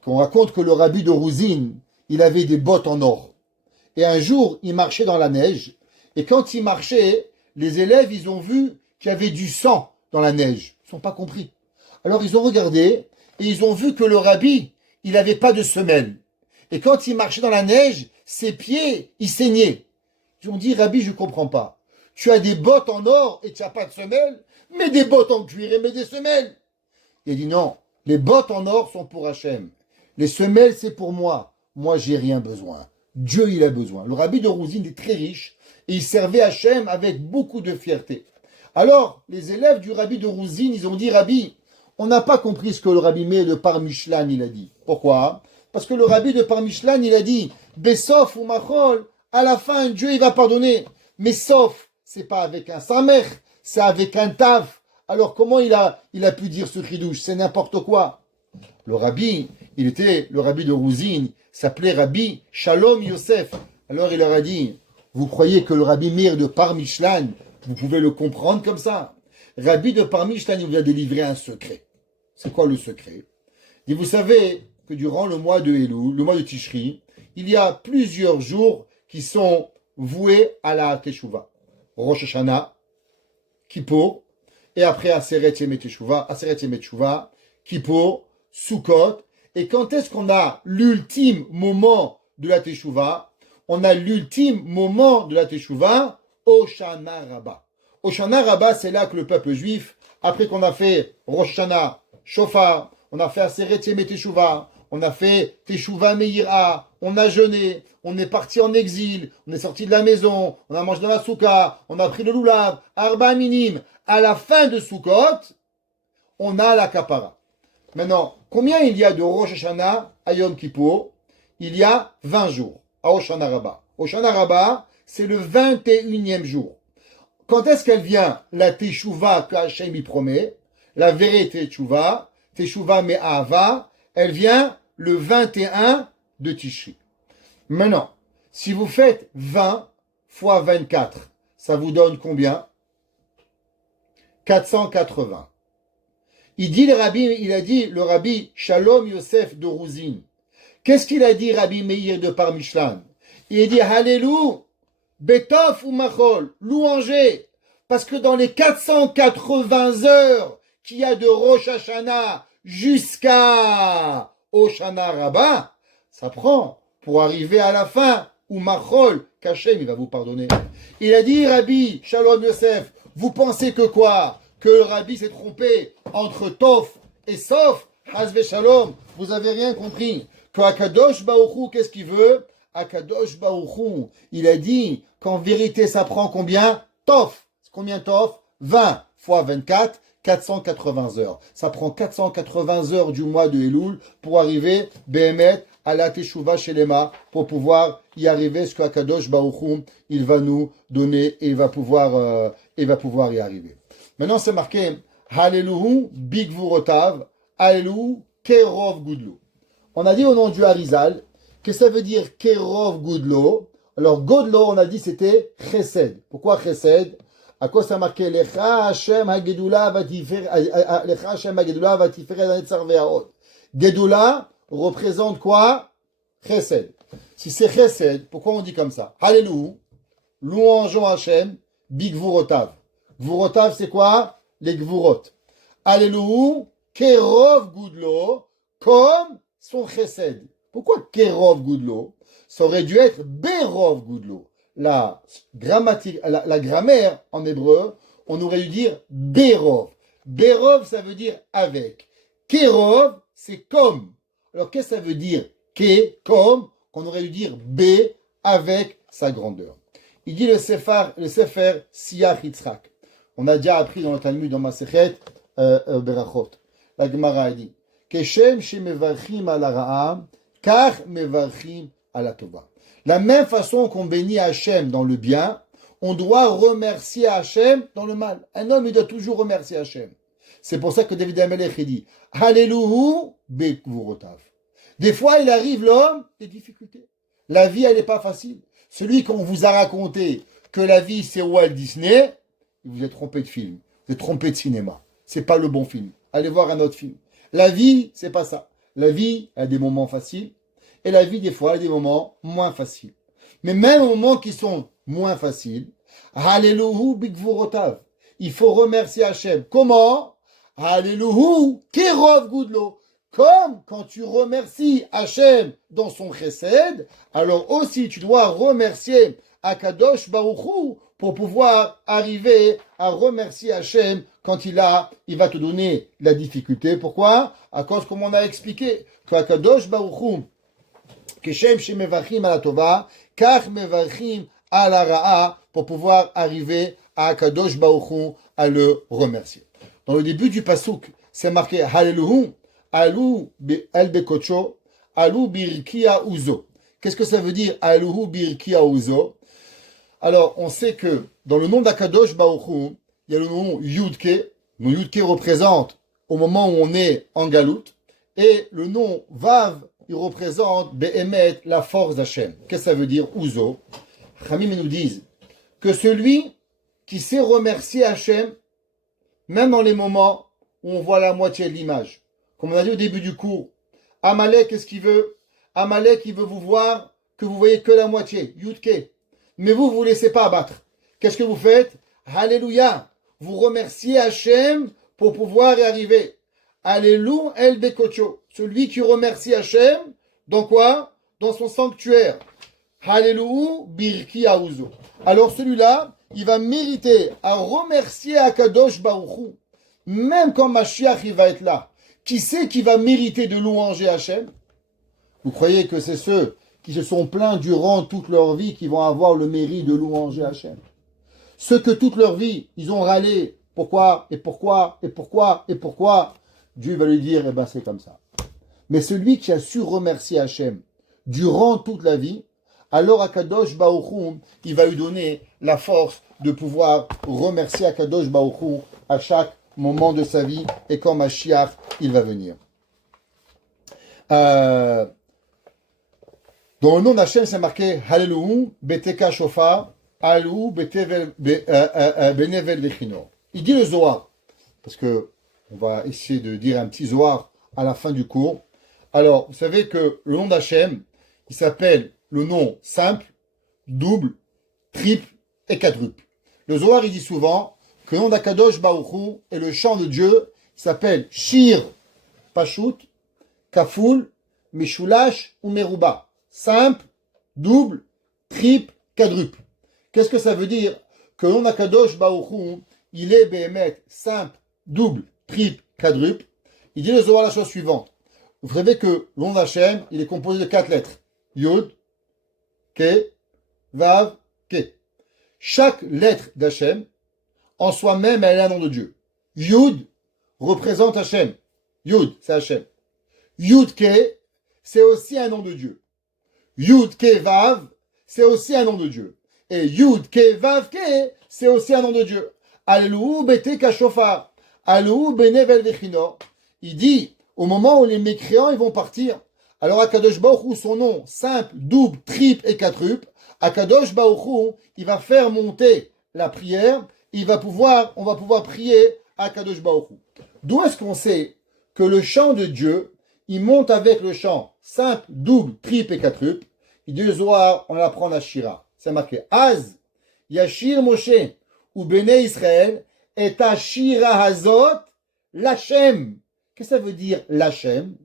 qu'on raconte que le rabbi de Rouzine, il avait des bottes en or. Et un jour, il marchait dans la neige. Et quand il marchait, les élèves, ils ont vu qu'il y avait du sang dans la neige. Ils n'ont pas compris. Alors ils ont regardé et ils ont vu que le rabbi, il n'avait pas de semelle. Et quand il marchait dans la neige, ses pieds, ils saignaient. Ils ont dit, Rabbi, je ne comprends pas. Tu as des bottes en or et tu n'as pas de semelle, mais des bottes en cuir et mets des semelles. Il a dit, non, les bottes en or sont pour Hachem. Les semelles, c'est pour moi. Moi, j'ai rien besoin. Dieu, il a besoin. Le rabbi de Rouzine est très riche et il servait Hachem avec beaucoup de fierté. Alors, les élèves du rabbi de Rouzine, ils ont dit, Rabbi, on n'a pas compris ce que le rabbi Meir de Parmishlan, il a dit. Pourquoi? Parce que le rabbi de Parmishlan, il a dit, Besof ou Machol, à la fin, Dieu, il va pardonner. Mais sauf, c'est pas avec un samer, c'est avec un taf. Alors, comment il a pu dire ce chidouche? C'est n'importe quoi. Le rabbi, le rabbi de Rouzine, s'appelait Rabbi Shalom Yosef. Alors, il leur a dit, vous croyez que le rabbi Meir de Parmishlan, vous pouvez le comprendre comme ça? Rabbi de Parmishlan, il vous a délivré un secret. C'est quoi le secret? Et vous savez que durant le mois de Elul, le mois de Tishri, il y a plusieurs jours qui sont voués à la Teshuvah. Rosh Hashanah, Kippour, et après Aseret Yemei Teshuvah, Kippour, Sukkot. Et quand est-ce qu'on a l'ultime moment de la Teshuvah? On a l'ultime moment de la Teshuvah, Hoshana Rabbah. Hoshana Rabbah, c'est là que le peuple juif, après qu'on a fait Rosh Hashanah, Shofar, on a fait Aseret Yemei Teshuvah, on a fait Teshuvah Meira, on a jeûné, on est parti en exil, on est sorti de la maison, on a mangé dans la souka, on a pris le loulav, Arba Minim. À la fin de Sukkot, on a la kapara. Maintenant, combien il y a de Rosh Hashanah à Yom Kippour? Il y a 20 jours à Hoshana Rabbah. Hoshana Rabbah, c'est le 21e jour. Quand est-ce qu'elle vient? La Teshuvah que Hachem y promet, la vérité Teshuvah Me'ahava, elle vient le 21 de Tishri. Maintenant, si vous faites 20 fois 24, ça vous donne combien? 480. Le rabbi Shalom Yosef de Rouzine. Qu'est-ce qu'il a dit, Rabbi Meir de Parmishlan? Il a dit, Alléluia, Betof ou Machol, louanger. Parce que dans les 480 heures qu'il y a de Rosh Hashanah jusqu'à Hoshana Rabbah, ça prend pour arriver à la fin où Machol, qu'Hachem, il va vous pardonner. Il a dit, Rabbi Shalom Yosef, vous pensez que quoi? Que le Rabbi s'est trompé entre Tov et Sof? Hazve Shalom, vous avez rien compris. Que Akadosh Baruch Hu, qu'est-ce qu'il veut? Akadosh Baruch Hu, il a dit qu'en vérité, ça prend combien? Tov. Combien Tov? 20 fois 24, 480 heures. Ça prend 480 heures du mois de Elul pour arriver, Behemet, à la Teshuvah Shelema, pour pouvoir y arriver, ce qu'Akadosh Baruch Hu, il va nous donner et il va pouvoir y arriver. Maintenant, c'est marqué, Hallelu Bigvurotav, Hallelu Kerov Gudlo. On a dit au nom du Harizal que ça veut dire Kerov Gudlo. Alors, Godlo, on a dit c'était Chesed. Pourquoi Chesed? À quoi ça marquait Lecha Hashem HaGedula Vatiferet Netzar Ve'Haod. Gedula représente quoi? Chesed. Si c'est Chesed, pourquoi on dit comme ça? Alléluia, louangeons Hashem, Bigvurotav. Gvurotav, c'est quoi? Les Gvurot. Alléluia, Kerov Gudlo, comme son Chesed. Pourquoi Kerov Gudlo? Ça aurait dû être Berov Gudlo. La grammaire en hébreu, on aurait dû dire Berov. Berov, ça veut dire avec. Kerov, c'est comme. Alors, qu'est-ce que ça veut dire Ke, comme, qu'on aurait dû dire B, avec sa grandeur. Il dit le Sefer Siach Yitzhak. On a déjà appris dans le Talmud, dans Masechet Berachot. La Gemara dit Keshem shemevarchim ala ra'a, kach mevarchim ala tova. La même façon qu'on bénit Hachem dans le bien, on doit remercier Hachem dans le mal. Un homme, il doit toujours remercier Hachem. C'est pour ça que David Amelech dit Alléluia, Bekvurotav. Des fois, il arrive l'homme des difficultés. La vie, elle n'est pas facile. Celui qu'on vous a raconté que la vie, c'est Walt Disney, vous êtes trompé de film, vous êtes trompé de cinéma. C'est pas le bon film. Allez voir un autre film. La vie, c'est pas ça. La vie a des moments faciles. Et la vie, des fois, a des moments moins faciles. Mais même aux moments qui sont moins faciles, Alléluia, Bigvurotav. Il faut remercier Hachem. Comment? Alléluia, Kerov Gudlo. Comme quand tu remercies Hachem dans son chesed, alors aussi tu dois remercier Akadosh Baruch Hu pour pouvoir arriver à remercier Hachem quand il va te donner la difficulté. Pourquoi? À cause, comme on a expliqué, qu'Akadosh Baruch Hu, Keshem shemevarchim ala tova, kach mevarchim ala ra'a, pour pouvoir arriver à Akadosh Baruch Hu à le remercier. Dans le début du pasuk, c'est marqué Hallelu, Alou el bekocho, Alou birkia uzo. Qu'est-ce que ça veut dire Alou birkia uzo? Alors, on sait que dans le nom d'Akadosh Baruch Hu, il y a le nom Yudke. Le nom Yudke représente au moment où on est en galoute, et le nom Vav, il représente Behemet, la force d'Hachem. Qu'est-ce que ça veut dire Uzo? Chamim nous disent que celui qui sait remercier Hachem, même dans les moments où on voit la moitié de l'image. Comme on a dit au début du cours, Amalek, qu'est-ce qu'il veut? Amalek, il veut vous voir que vous voyez que la moitié, Yudke. Mais vous, vous ne laissez pas abattre. Qu'est-ce que vous faites? Alléluia. Vous remerciez Hachem pour pouvoir y arriver. Alléluia el bekocho. Celui qui remercie Hachem, dans quoi? Dans son sanctuaire. Alléluia birki auzo. Alors celui-là, il va mériter à remercier Akadosh Baruch Hu. Même quand Mashiach il va être là. Qui c'est qui va mériter de louanger Hachem? Vous croyez que c'est ceux qui se sont plaints durant toute leur vie qui vont avoir le mérite de louanger Hachem? Ceux que toute leur vie, ils ont râlé. Pourquoi? Et pourquoi? Et pourquoi? Et pourquoi? Dieu va lui dire, eh ben c'est comme ça. Mais celui qui a su remercier Hachem durant toute la vie, alors Akadosh Baruch Hu, il va lui donner la force de pouvoir remercier Akadosh Baruch Hu à chaque moment de sa vie et quand Mashiach, il va venir. Dans le nom d'Hachem, c'est marqué Hallelu, Beteka Shofar, Alou, Benevel Vechino. Il dit le Zohar, parce que on va essayer de dire un petit Zohar à la fin du cours. Alors, vous savez que le nom d'Hachem, il s'appelle le nom simple, double, triple et quadruple. Le Zohar, il dit souvent que le nom d'Akadosh Baruch Hu est le chant de Dieu, qui s'appelle Shir Pashut, Kaful, Meshulash ou Meruba. Simple, double, triple, quadruple. Qu'est-ce que ça veut dire? Que le nom d'Akadosh Baruch Hu, il est Béhémet, simple, double, triple, quadruple. Il dit le Zohar la chose suivante. Vous savez que le nom d'Hachem, il est composé de 4 lettres. Yud, Ke, Vav, Ke. Chaque lettre d'Hachem, en soi-même, elle est un nom de Dieu. Yud représente Hachem. Yud, c'est Hachem. Yud, Ke, c'est aussi un nom de Dieu. Yud, Ke, Vav, c'est aussi un nom de Dieu. Et Yud, Ke, Vav, Ke, c'est aussi un nom de Dieu. Alelu, Bete, Kashofar. Alelu, Benevel, Vechinor. Il dit, au moment où les mécréants ils vont partir, alors Akadosh Baruch Hu, son nom, simple, double, triple et quadruple, Akadosh Baruch Hu, il va faire monter la prière, on va pouvoir prier Akadosh Baruch Hu. D'où est-ce qu'on sait que le chant de Dieu, il monte avec le chant simple, double, triple et quadruple? Il dit le Zohar, on l'apprend à Shira. C'est marqué, Az, Yashir Moshe, ou Bene Israël, et Ashira Hazot, Lachem. Qu'est-ce que ça veut dire l'Hachem?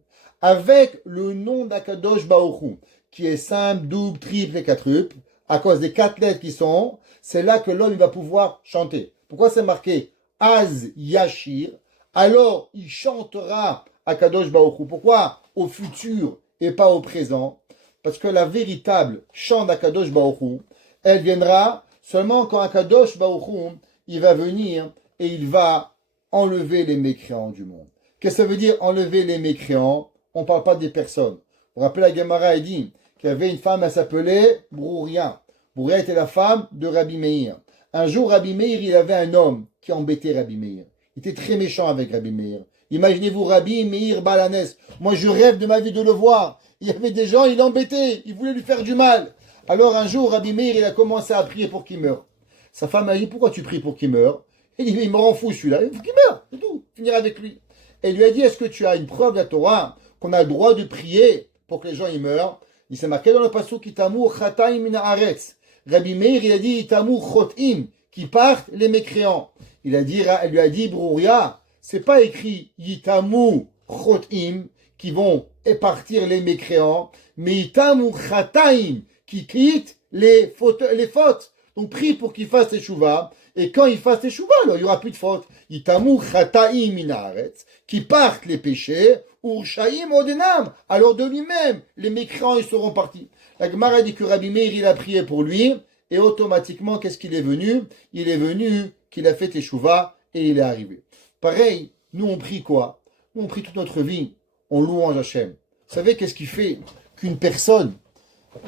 Avec le nom d'Akadosh Baruch Hu, qui est simple, double, triple et quadruple, à cause des 4 lettres qui sont, c'est là que l'homme va pouvoir chanter. Pourquoi c'est marqué Az Yashir? Alors il chantera Akadosh Baruch Hu. Pourquoi au futur et pas au présent? Parce que la véritable chant d'Akadosh Baruch Hu, elle viendra seulement quand Akadosh Baruch Hu, il va venir et il va enlever les mécréants du monde. Qu'est-ce que ça veut dire enlever les mécréants? On ne parle pas des personnes. Vous vous rappelez, la Gemara a dit qu'il y avait une femme, elle s'appelait Brouria. Brouria était la femme de Rabbi Meir. Un jour, Rabbi Meir, il avait un homme qui embêtait Rabbi Meir. Il était très méchant avec Rabbi Meir. Imaginez-vous Rabbi Meir Balanès. Moi, je rêve de ma vie de le voir. Il y avait des gens, il l'embêtait. Il voulait lui faire du mal. Alors, un jour, Rabbi Meir, il a commencé à prier pour qu'il meure. Sa femme a dit, pourquoi tu pries pour qu'il meure? Il dit, il me rend fou celui-là. Il faut qu'il meure, c'est tout. Finir avec lui. Et il lui a dit, est-ce que tu as une preuve de la Torah qu'on a le droit de prier pour que les gens y meurent? Il s'est marqué dans le pasuk Itamu Chataim min haaretz. Rabbi Meir, il a dit Itamu Chotim, qui partent les mécréants. Elle lui a dit, Brouria, c'est pas écrit Itamu Chotim, qui vont épartir les mécréants, mais Itamu Chataim, qui quittent les fautes. Donc prie pour qu'ils fassent teshuva. Et quand ils fassent teshuva, alors il n'y aura plus de faute. Itamu chataim min haaretz, qui partent les péchés, urshaim odenam, alors de lui-même, les mécréants ils seront partis. La Gemara dit que Rabbi Meir il a prié pour lui, et automatiquement qu'est-ce qu'il est venu? Il est venu qu'il a fait teshuva et il est arrivé. Pareil, nous on prie quoi? Nous on prie toute notre vie, on louange Hachem. Vous savez qu'est-ce qui fait qu'une personne,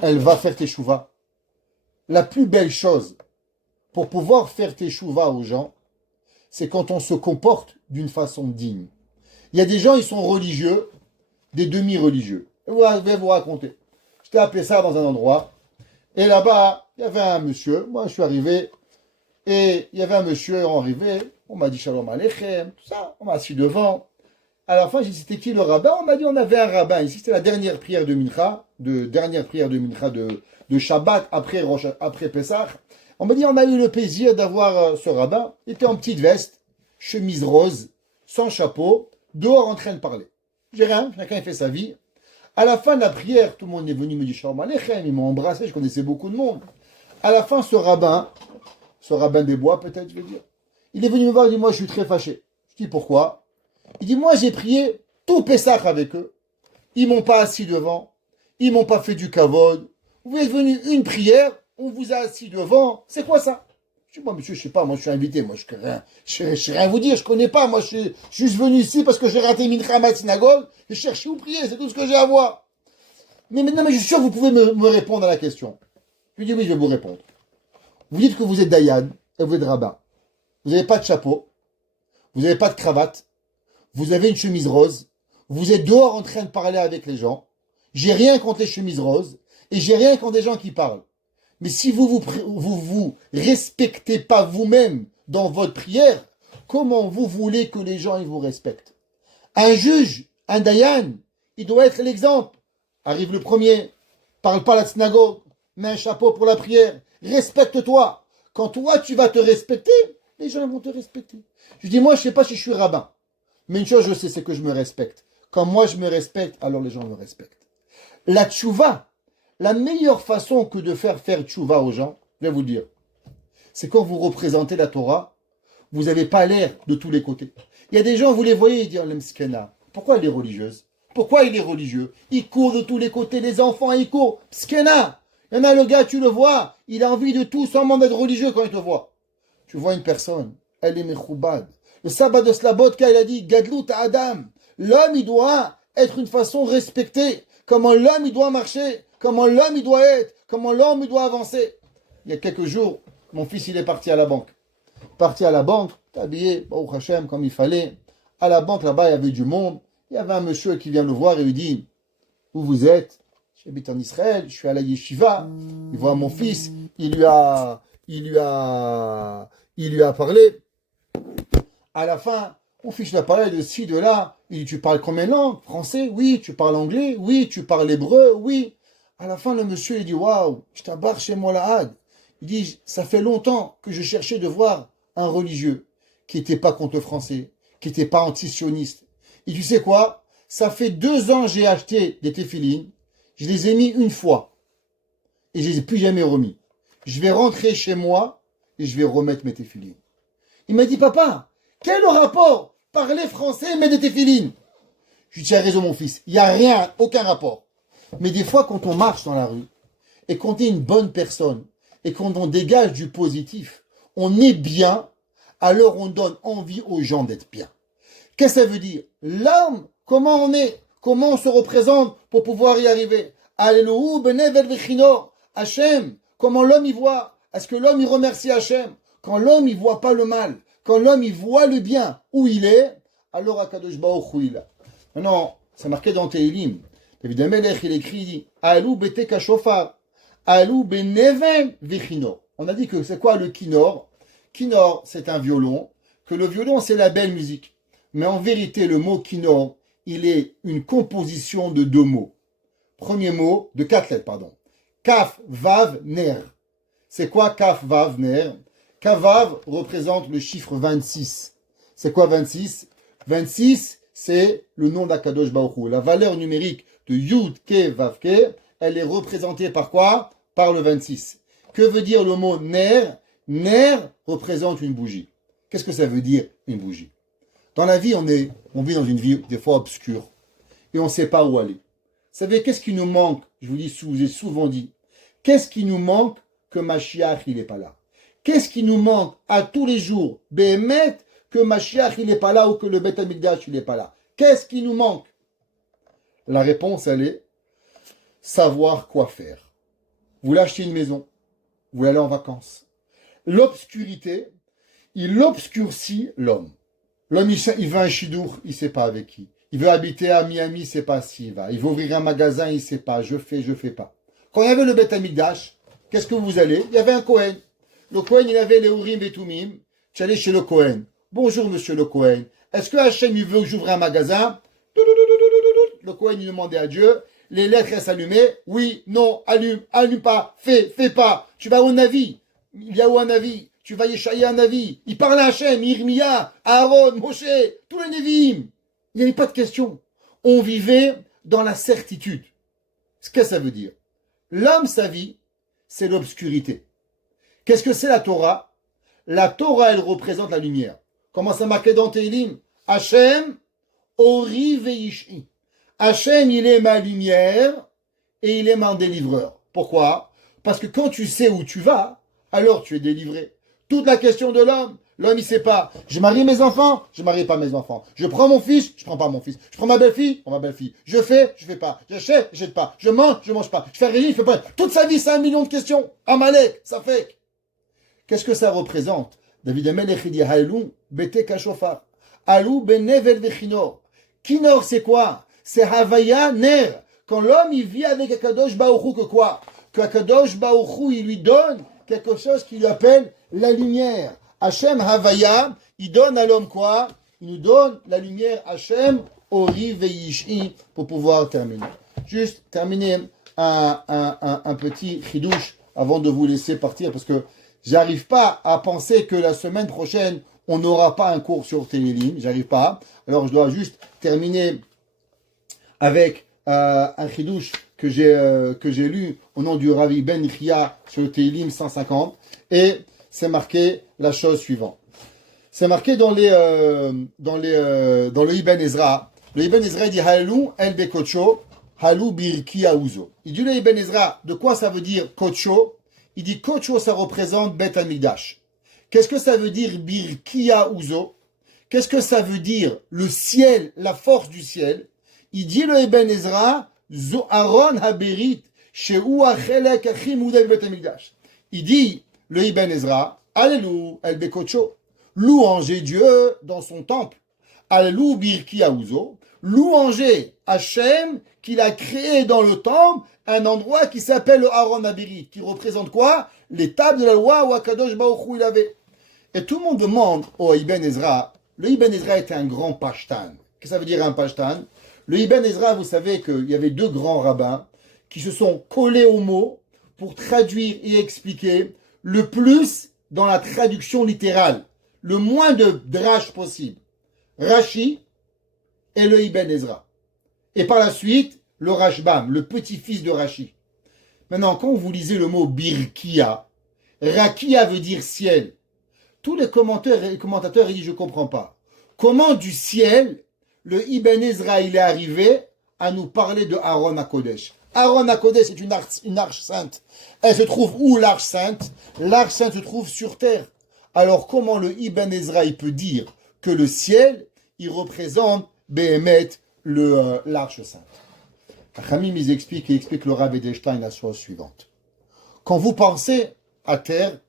elle va faire teshuva? La plus belle chose pour pouvoir faire teshuva aux gens, c'est quand on se comporte d'une façon digne. Il y a des gens, ils sont religieux, des demi-religieux. Je vais vous raconter. J'étais appelé ça dans un endroit, et là-bas, il y avait un monsieur, moi je suis arrivé, et il y avait un monsieur arrivé, on m'a dit Shalom Aleichem, tout ça, on m'a assis devant. À la fin, j'ai dit, c'était qui le rabbin? On m'a dit, on avait un rabbin ici, c'était la dernière prière de Mincha, de Shabbat après Pessah. On m'a dit, on a eu le plaisir d'avoir ce rabbin. Il était en petite veste, chemise rose, sans chapeau, dehors en train de parler. J'ai rien, chacun fait sa vie. À la fin de la prière, tout le monde est venu me dire Shalom Aleichem, ils m'ont embrassé, je connaissais beaucoup de monde. À la fin, ce rabbin des bois peut-être, je veux dire, il est venu me voir, il dit, moi je suis très fâché. Je dis, pourquoi? Il dit, moi j'ai prié tout Pessah avec eux. Ils m'ont pas assis devant, ils m'ont pas fait du kavod. Vous êtes venu une prière, on vous a assis devant, c'est quoi ça? Je dis, moi monsieur, je sais pas, moi je suis invité, moi je sais rien vous dire, je connais pas, moi je suis juste venu ici parce que j'ai raté Mincha à ma synagogue, et je cherche où prier, c'est tout ce que j'ai à voir. Mais maintenant, je suis sûr que vous pouvez me répondre à la question. Je lui dis, oui, je vais vous répondre. Vous dites que vous êtes Dayan, et vous êtes rabbin. Vous n'avez pas de chapeau, vous n'avez pas de cravate, vous avez une chemise rose, vous êtes dehors en train de parler avec les gens, j'ai rien contre les chemises roses, et j'ai rien contre des gens qui parlent. Mais si vous respectez pas vous-même dans votre prière, comment vous voulez que les gens ils vous respectent? Un juge, un dayan, il doit être l'exemple. Arrive le premier, parle pas à la synagogue, mets un chapeau pour la prière, respecte-toi. Quand toi, tu vas te respecter, les gens vont te respecter. Je dis, moi, je ne sais pas si je suis rabbin, mais une chose, je sais, c'est que je me respecte. Quand moi, je me respecte, alors les gens me respectent. La tchouva, la meilleure façon que de faire tchouva aux gens, je vais vous le dire, c'est quand vous représentez la Torah, vous n'avez pas l'air de tous les côtés. Il y a des gens, vous les voyez, ils disent, l'emskena, pourquoi elle est religieuse? Pourquoi il est religieux? Il court de tous les côtés, les enfants, ils courent. Pskena. Il y en a le gars, tu le vois, il a envie de tout sans même être religieux quand il te voit. Tu vois une personne, elle est mechoubad. Le sabbat de Slabotka, il a dit, Gadlut à Adam. L'homme, il doit être une façon respectée. Comment l'homme, il doit marcher. Comment l'homme, il doit être. Comment l'homme, il doit avancer. Il y a quelques jours, mon fils, il est parti à la banque. Parti à la banque, habillé, Baruch Hashem, comme il fallait. À la banque, là-bas, il y avait du monde. Il y avait un monsieur qui vient le voir et lui dit, où vous êtes? J'habite en Israël, je suis à la yeshiva. Il voit mon fils, il lui a parlé. À la fin, mon fils lui a parlé de ci, de là. Il dit, tu parles combien de langues? Français? Oui. Tu parles anglais? Oui. Tu parles hébreu? Oui. À la fin, le monsieur, il dit, waouh, je t'abarre chez moi la had. Il dit, ça fait longtemps que je cherchais de voir un religieux qui n'était pas contre le français, qui n'était pas antisioniste. Et tu sais quoi? Ça fait 2 ans que j'ai acheté des téphilines. Je les ai mis une fois. Et je les ai plus jamais remis. Je vais rentrer chez moi et je vais remettre mes téphilines. Il m'a dit, papa, quel est le rapport? Parler français et mettre des téphilines. Je lui dis, tu as raison mon fils. Il n'y a rien, aucun rapport. Mais des fois, quand on marche dans la rue et qu'on est une bonne personne et qu'on dégage du positif, on est bien, alors on donne envie aux gens d'être bien. Qu'est-ce que ça veut dire? L'âme, comment on est? Comment on se représente pour pouvoir y arriver? Alléluia, benevel vechinor. Hachem, comment l'homme y voit? Est-ce que l'homme y remercie Hachem? Quand l'homme y voit pas le mal, quand l'homme y voit le bien, où il est, alors Akadosh Baruch Hu il a. Maintenant, c'est marqué dans Tehilim. David Amelech, il écrit, il dit, Alou bete kashofar, Alou benevel vechinor. On a dit que c'est quoi le kinor? Kinor, c'est un violon, que le violon, c'est la belle musique. Mais en vérité, le mot kinor, il est une composition de 2 mots. Premier mot, de 4 lettres, pardon. Kaf, Vav, Ner. C'est quoi Kaf, Vav, Ner? Kavav représente le chiffre 26. C'est quoi 26? 26, c'est le nom d'Akadosh Baruch Hu. La valeur numérique de Yud, Ke, Vav, Ke, elle est représentée par quoi? Par le 26. Que veut dire le mot Ner? Ner représente une bougie. Qu'est-ce que ça veut dire, une bougie? Dans la vie, on vit dans une vie des fois obscure et on ne sait pas où aller. Vous savez, qu'est-ce qui nous manque? Je vous ai souvent dit, qu'est-ce qui nous manque que Mashiach, il n'est pas là? Qu'est-ce qui nous manque à tous les jours? Béhémet, que Mashiach, il n'est pas là ou que le Beth Amikdash, il n'est pas là. Qu'est-ce qui nous manque? La réponse, elle est savoir quoi faire. Vous voulez acheter une maison, vous voulez aller en vacances. L'obscurité, il obscurcit l'homme. L'homme, il veut un chidour, il ne sait pas avec qui. Il veut habiter à Miami, il ne sait pas s'il va. Il veut ouvrir un magasin, il ne sait pas. Je fais pas. Quand il y avait le Beth Amikdash, qu'est-ce que vous allez? Il y avait un Kohen. Le Kohen, il avait les Urim et Tumim. Tu allais chez le Kohen. Bonjour, monsieur le Kohen. Est-ce que Hachem, il veut que j'ouvre un magasin? Le Kohen, il demandait à Dieu. Les lettres, elles s'allumaient. Oui, non, allume pas, fais pas. Tu vas au Navi. Il y a où un Navi? Tu vas Yeshaïa un Navi. Il parle à Hachem, Irmia, Aaron, Moshe, tous les Nevi'im. Il n'y avait pas de question. On vivait dans la certitude. Qu'est-ce que ça veut dire? L'homme, sa vie, c'est l'obscurité. Qu'est-ce que c'est la Torah? La Torah, elle représente la lumière. Comment ça marqué dans Tehilim? Hachem, Ori Veishi. Hachem, il est ma lumière et il est mon délivreur. Pourquoi? Parce que quand tu sais où tu vas, alors tu es délivré. Toute la question de l'homme, l'homme il sait pas. Je marie mes enfants, je marie pas mes enfants. Je prends mon fils, je prends pas mon fils. Je prends ma belle-fille, je prends ma belle-fille. Je fais pas. J'achète, j'achète pas. Je mange pas. Je fais un régime, je fais pas. Toute sa vie, c'est 1 million de questions. Amalek, ça fait. Qu'est-ce que ça représente? David Amelech dit Halou bete kashofar. Alou benevel vechinor. Kinor, c'est quoi? C'est Havaya Ner. Quand l'homme il vit avec Akadosh Baruch Hu, que quoi? Que Akadosh Baruch Hu, il lui donne quelque chose qu'il appelle la lumière. Hachem Havaya, il donne à l'homme quoi? Il nous donne la lumière Hachem Ori Veishi pour pouvoir terminer. Juste terminer un petit chidouche avant de vous laisser partir, parce que j'arrive pas à penser que la semaine prochaine, on n'aura pas un cours sur Télim. J'arrive pas. Alors, je dois juste terminer avec un chidouche que j'ai lu au nom du Ravi Ben Chia sur le Télim 150. Et c'est marqué la chose suivante. C'est marqué dans le Ibn Ezra. Le Ibn Ezra dit Halou el bekocho, halou birkia uzo. Il dit le Ibn Ezra, de quoi ça veut dire kocho? Il dit kocho, ça représente Bet Hamikdash. Qu'est-ce que ça veut dire birkia uzo? Qu'est-ce que ça veut dire le ciel, la force du ciel? Il dit le Ibn Ezra, zo Aaron haberit, shehu achelek achimudel Bet Hamikdash. Il dit le Ibn Ezra, Alléluia el bekocho. Louanger Dieu dans son temple. Alléluia birkia uzo. Louanger Hachem qu'il a créé dans le temple un endroit qui s'appelle le Aaron Habirit, qui représente quoi? Les tables de la loi où Akadosh Baruch Hu il avait. Et tout le monde demande au Ibn Ezra. Le Ibn Ezra était un grand pashtan. Qu'est-ce que ça veut dire un pashtan? Le Ibn Ezra, vous savez qu'il y avait deux grands rabbins qui se sont collés aux mots pour traduire et expliquer le plus dans la traduction littérale, le moins de drash possible. Rashi et le Ibn Ezra. Et par la suite, le Rashbam, le petit-fils de Rashi. Maintenant, quand vous lisez le mot Birkia, Rakia veut dire ciel. Tous les commentateurs ils disent, je ne comprends pas. Comment du ciel, le Ibn Ezra, il est arrivé à nous parler de Aaron HaKodesh? Aaron HaKodesh est une arche sainte. Elle se trouve où, l'arche sainte? L'arche sainte se trouve sur terre. Alors comment le Ibn Ezra, il peut dire que le ciel, il représente Behemet, l'arche sainte? Khamim, il explique le Rav Edelstein la chose suivante. Quand vous pensez à terre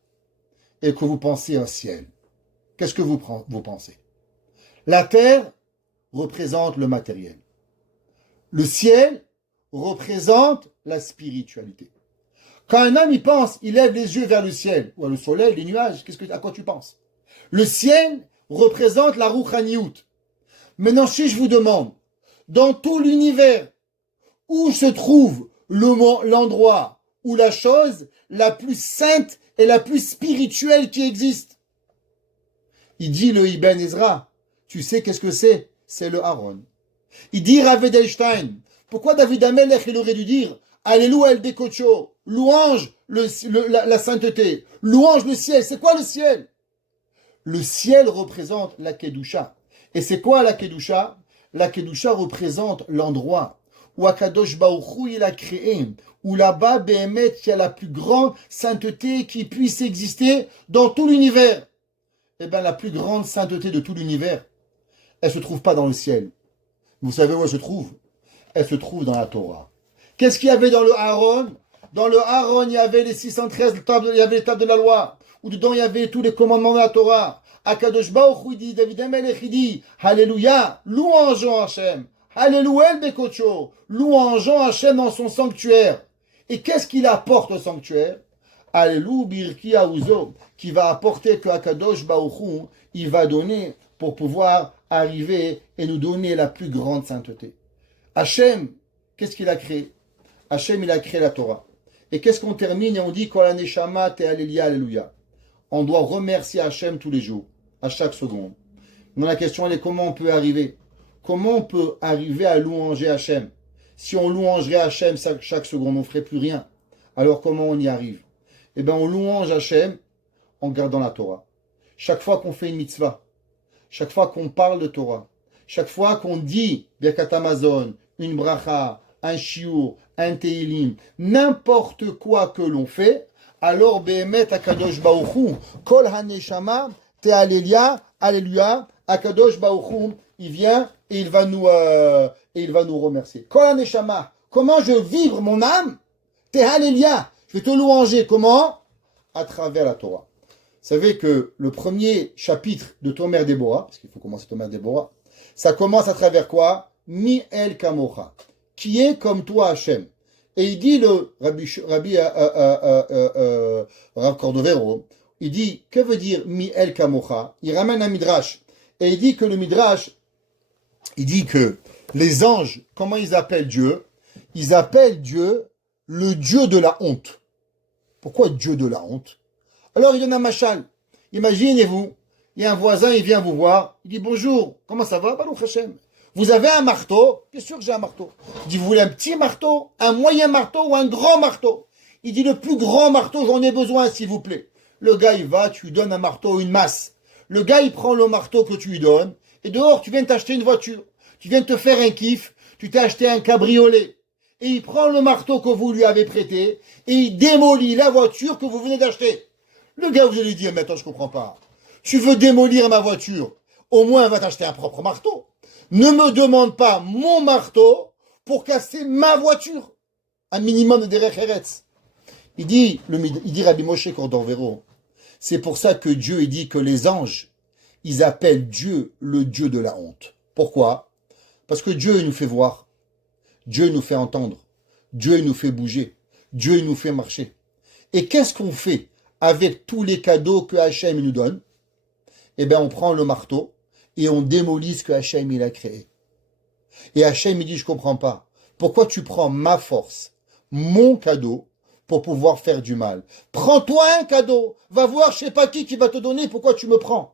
et que vous pensez au ciel, qu'est-ce que vous pensez? La terre représente le matériel. Le ciel représente la spiritualité. Quand un homme y pense, il lève les yeux vers le ciel, ou le soleil, les nuages, à quoi tu penses? Le ciel représente la rouchaniout. Maintenant, si je vous demande, dans tout l'univers, où se trouve l'endroit ou la chose la plus sainte et la plus spirituelle qui existe? Il dit le Ibn Ezra, tu sais qu'est-ce que c'est? C'est le Aaron. Il dit Rav Edelstein, pourquoi David Amelech il aurait dû dire Alléluia el bekocho, louange la sainteté, louange le ciel. C'est quoi le ciel? Le ciel représente la Kedusha. Et c'est quoi la Kedusha? La Kedusha représente l'endroit où Akadosh Baruch Hu il a créé, où là-bas, Behemet, il y a la plus grande sainteté qui puisse exister dans tout l'univers. Eh bien, la plus grande sainteté de tout l'univers, elle ne se trouve pas dans le ciel. Vous savez où elle se trouve? Elle se trouve dans la Torah. Qu'est-ce qu'il y avait dans le Aaron? Dans le Aaron, il y avait les 613 tables, il y avait les tables de la loi, où dedans il y avait tous les commandements de la Torah. Akadosh Baruch Hu dit, David Amelech il dit, Alléluia, louangeons Hachem. Alléluia el bekocho, louangeons Hachem dans son sanctuaire. Et qu'est-ce qu'il apporte au sanctuaire? Alléluia birkia uzo, qui va apporter que Akadosh Baruch Hu, il va donner pour pouvoir arriver et nous donner la plus grande sainteté. Hachem, qu'est-ce qu'il a créé? Hachem, il a créé la Torah. Et qu'est-ce qu'on termine et on dit Kol haneshama te alléluia, alléluia. On doit remercier Hachem tous les jours, à chaque seconde. Donc la question elle est comment on peut arriver? Comment on peut arriver à louanger Hachem? Si on louangerait Hachem chaque seconde, on ne ferait plus rien. Alors comment on y arrive? Eh bien on louange Hachem en gardant la Torah. Chaque fois qu'on fait une mitzvah, chaque fois qu'on parle de Torah, chaque fois qu'on dit Birkat Hamazon, une bracha, un shiur, un teilim, n'importe quoi que l'on fait, alors Behemet Akadosh Baruch Hu, Kol haneshama te alléluia, Akadosh Baruch Hu, il vient et il va nous remercier. Kol haneshama, comment je vibre mon âme? Te alléluia, je vais te louanger. Comment? À travers la Torah. Vous savez que le premier chapitre de Tomer Déborah, parce qu'il faut commencer Tomer Déborah, ça commence à travers quoi? Mi el kamocha, qui est comme toi Hachem. Et il dit le Rav Cordovero, il dit, que veut dire mi el kamocha? Il ramène un midrash. Et il dit que le midrash, il dit que les anges, comment ils appellent Dieu? Ils appellent Dieu le Dieu de la honte. Pourquoi Dieu de la honte? Alors il donne un machal. Imaginez-vous, il y a un voisin, il vient vous voir, il dit bonjour, comment ça va? Baruch Hashem. Vous avez un marteau? Bien sûr que j'ai un marteau. Il dit, vous voulez un petit marteau, un moyen marteau ou un grand marteau? Il dit, le plus grand marteau, j'en ai besoin, s'il vous plaît. Le gars, il va, tu lui donnes un marteau, une masse. Le gars, il prend le marteau que tu lui donnes, et dehors, tu viens de t'acheter une voiture. Tu viens de te faire un kiff, tu t'es acheté un cabriolet. Et il prend le marteau que vous lui avez prêté, et il démolit la voiture que vous venez d'acheter. Le gars, vous allez dire, mais attends, je comprends pas. Tu veux démolir ma voiture, au moins va t'acheter un propre marteau. Ne me demande pas mon marteau pour casser ma voiture. Un minimum de derech eretz. Il dit Rabbi Moshe Cordovero, c'est pour ça que Dieu il dit que les anges, ils appellent Dieu le Dieu de la honte. Pourquoi? Parce que Dieu il nous fait voir, Dieu il nous fait entendre, Dieu il nous fait bouger, Dieu il nous fait marcher. Et qu'est-ce qu'on fait avec tous les cadeaux que Hachem nous donne? Eh bien, on prend le marteau et on démolit ce que Hachem il a créé. Et Hachem il dit, je comprends pas. Pourquoi tu prends ma force, mon cadeau, pour pouvoir faire du mal? Prends-toi un cadeau. Va voir je sais pas qui va te donner, pourquoi tu me prends?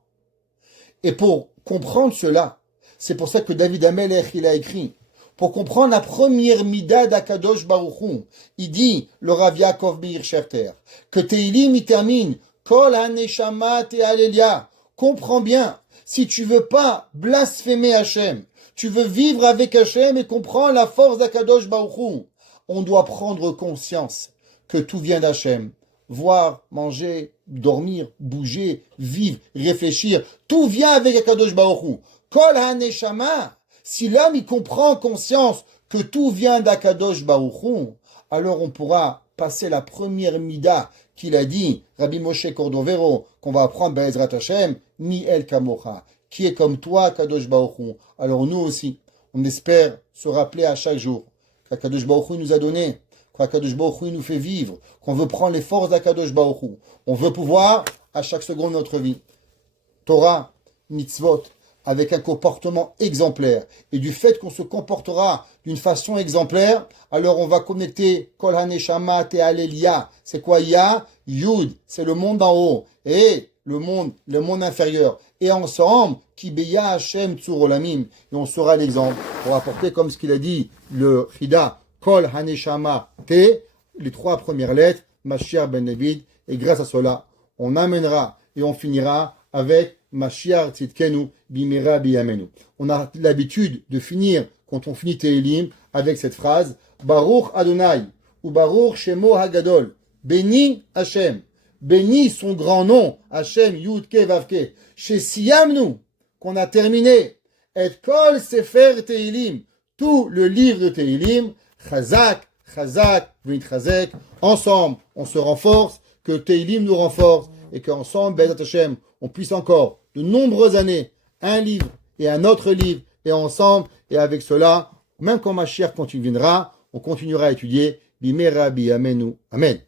Et pour comprendre cela, c'est pour ça que David Amelech, il a écrit, pour comprendre la première mida d'Akadosh Baruch Hu, il dit, le Rav Yaakov Meir Scherter, que Teilim il termine, Kol HaNeshama Te'alelia. Comprends bien, si tu veux pas blasphémer Hachem, tu veux vivre avec Hachem et comprendre la force d'Akadosh Baruch Hu, on doit prendre conscience que tout vient d'Hachem. Voir, manger, dormir, bouger, vivre, réfléchir, tout vient avec Akadosh Baruch Hu. Kol HaNeshama, si l'homme il comprend conscience que tout vient d'Akadosh Baruch Hu, alors on pourra passer la première mida qu'il a dit, Rabbi Moshe Cordovero, qu'on va apprendre Be'ezrat Hashem, Mi El Kamocha, qui est comme toi, Kadosh Baruch Hu. Alors nous aussi, on espère se rappeler à chaque jour qu'Akadosh Baruch Hu nous a donné, qu'Akadosh Baruch Hu nous fait vivre, qu'on veut prendre les forces d'Akadosh Baruch Hu. On veut pouvoir, à chaque seconde de notre vie, Torah, mitzvot, avec un comportement exemplaire. Et du fait qu'on se comportera d'une façon exemplaire, alors on va connecter Kol HaNeshama Te'alelia. C'est quoi Ya? Yud, c'est le monde en haut. Et le monde inférieur. Et ensemble, Kibeya Hashem Tzur Olamim. Et on sera l'exemple pour apporter, comme ce qu'il a dit, le Chida, Kol HaNeshama Te, les trois premières lettres, Mashiach ben David. Et grâce à cela, on amènera et on finira avec Mashiach Tzidkenu Bimera Biyamenu. On a l'habitude de finir, quand on finit Tehilim, avec cette phrase, Baruch Adonai, ou Baruch Shemo Hagadol, béni Hashem, béni son grand nom, Hashem Yud Ke Vav Ke, chez Siyamnu, qu'on a terminé, et Kol Sefer Tehilim, tout le livre de Tehilim, Chazak, Chazak, Vin Chazek, ensemble, on se renforce, que Tehilim nous renforce, et qu'ensemble, Be'ezrat Hashem, on puisse encore, de nombreuses années, un livre et un autre livre, et ensemble, et avec cela, même quand Mashiach continuera, on continuera à étudier, Bimera Biyamenu. Amen.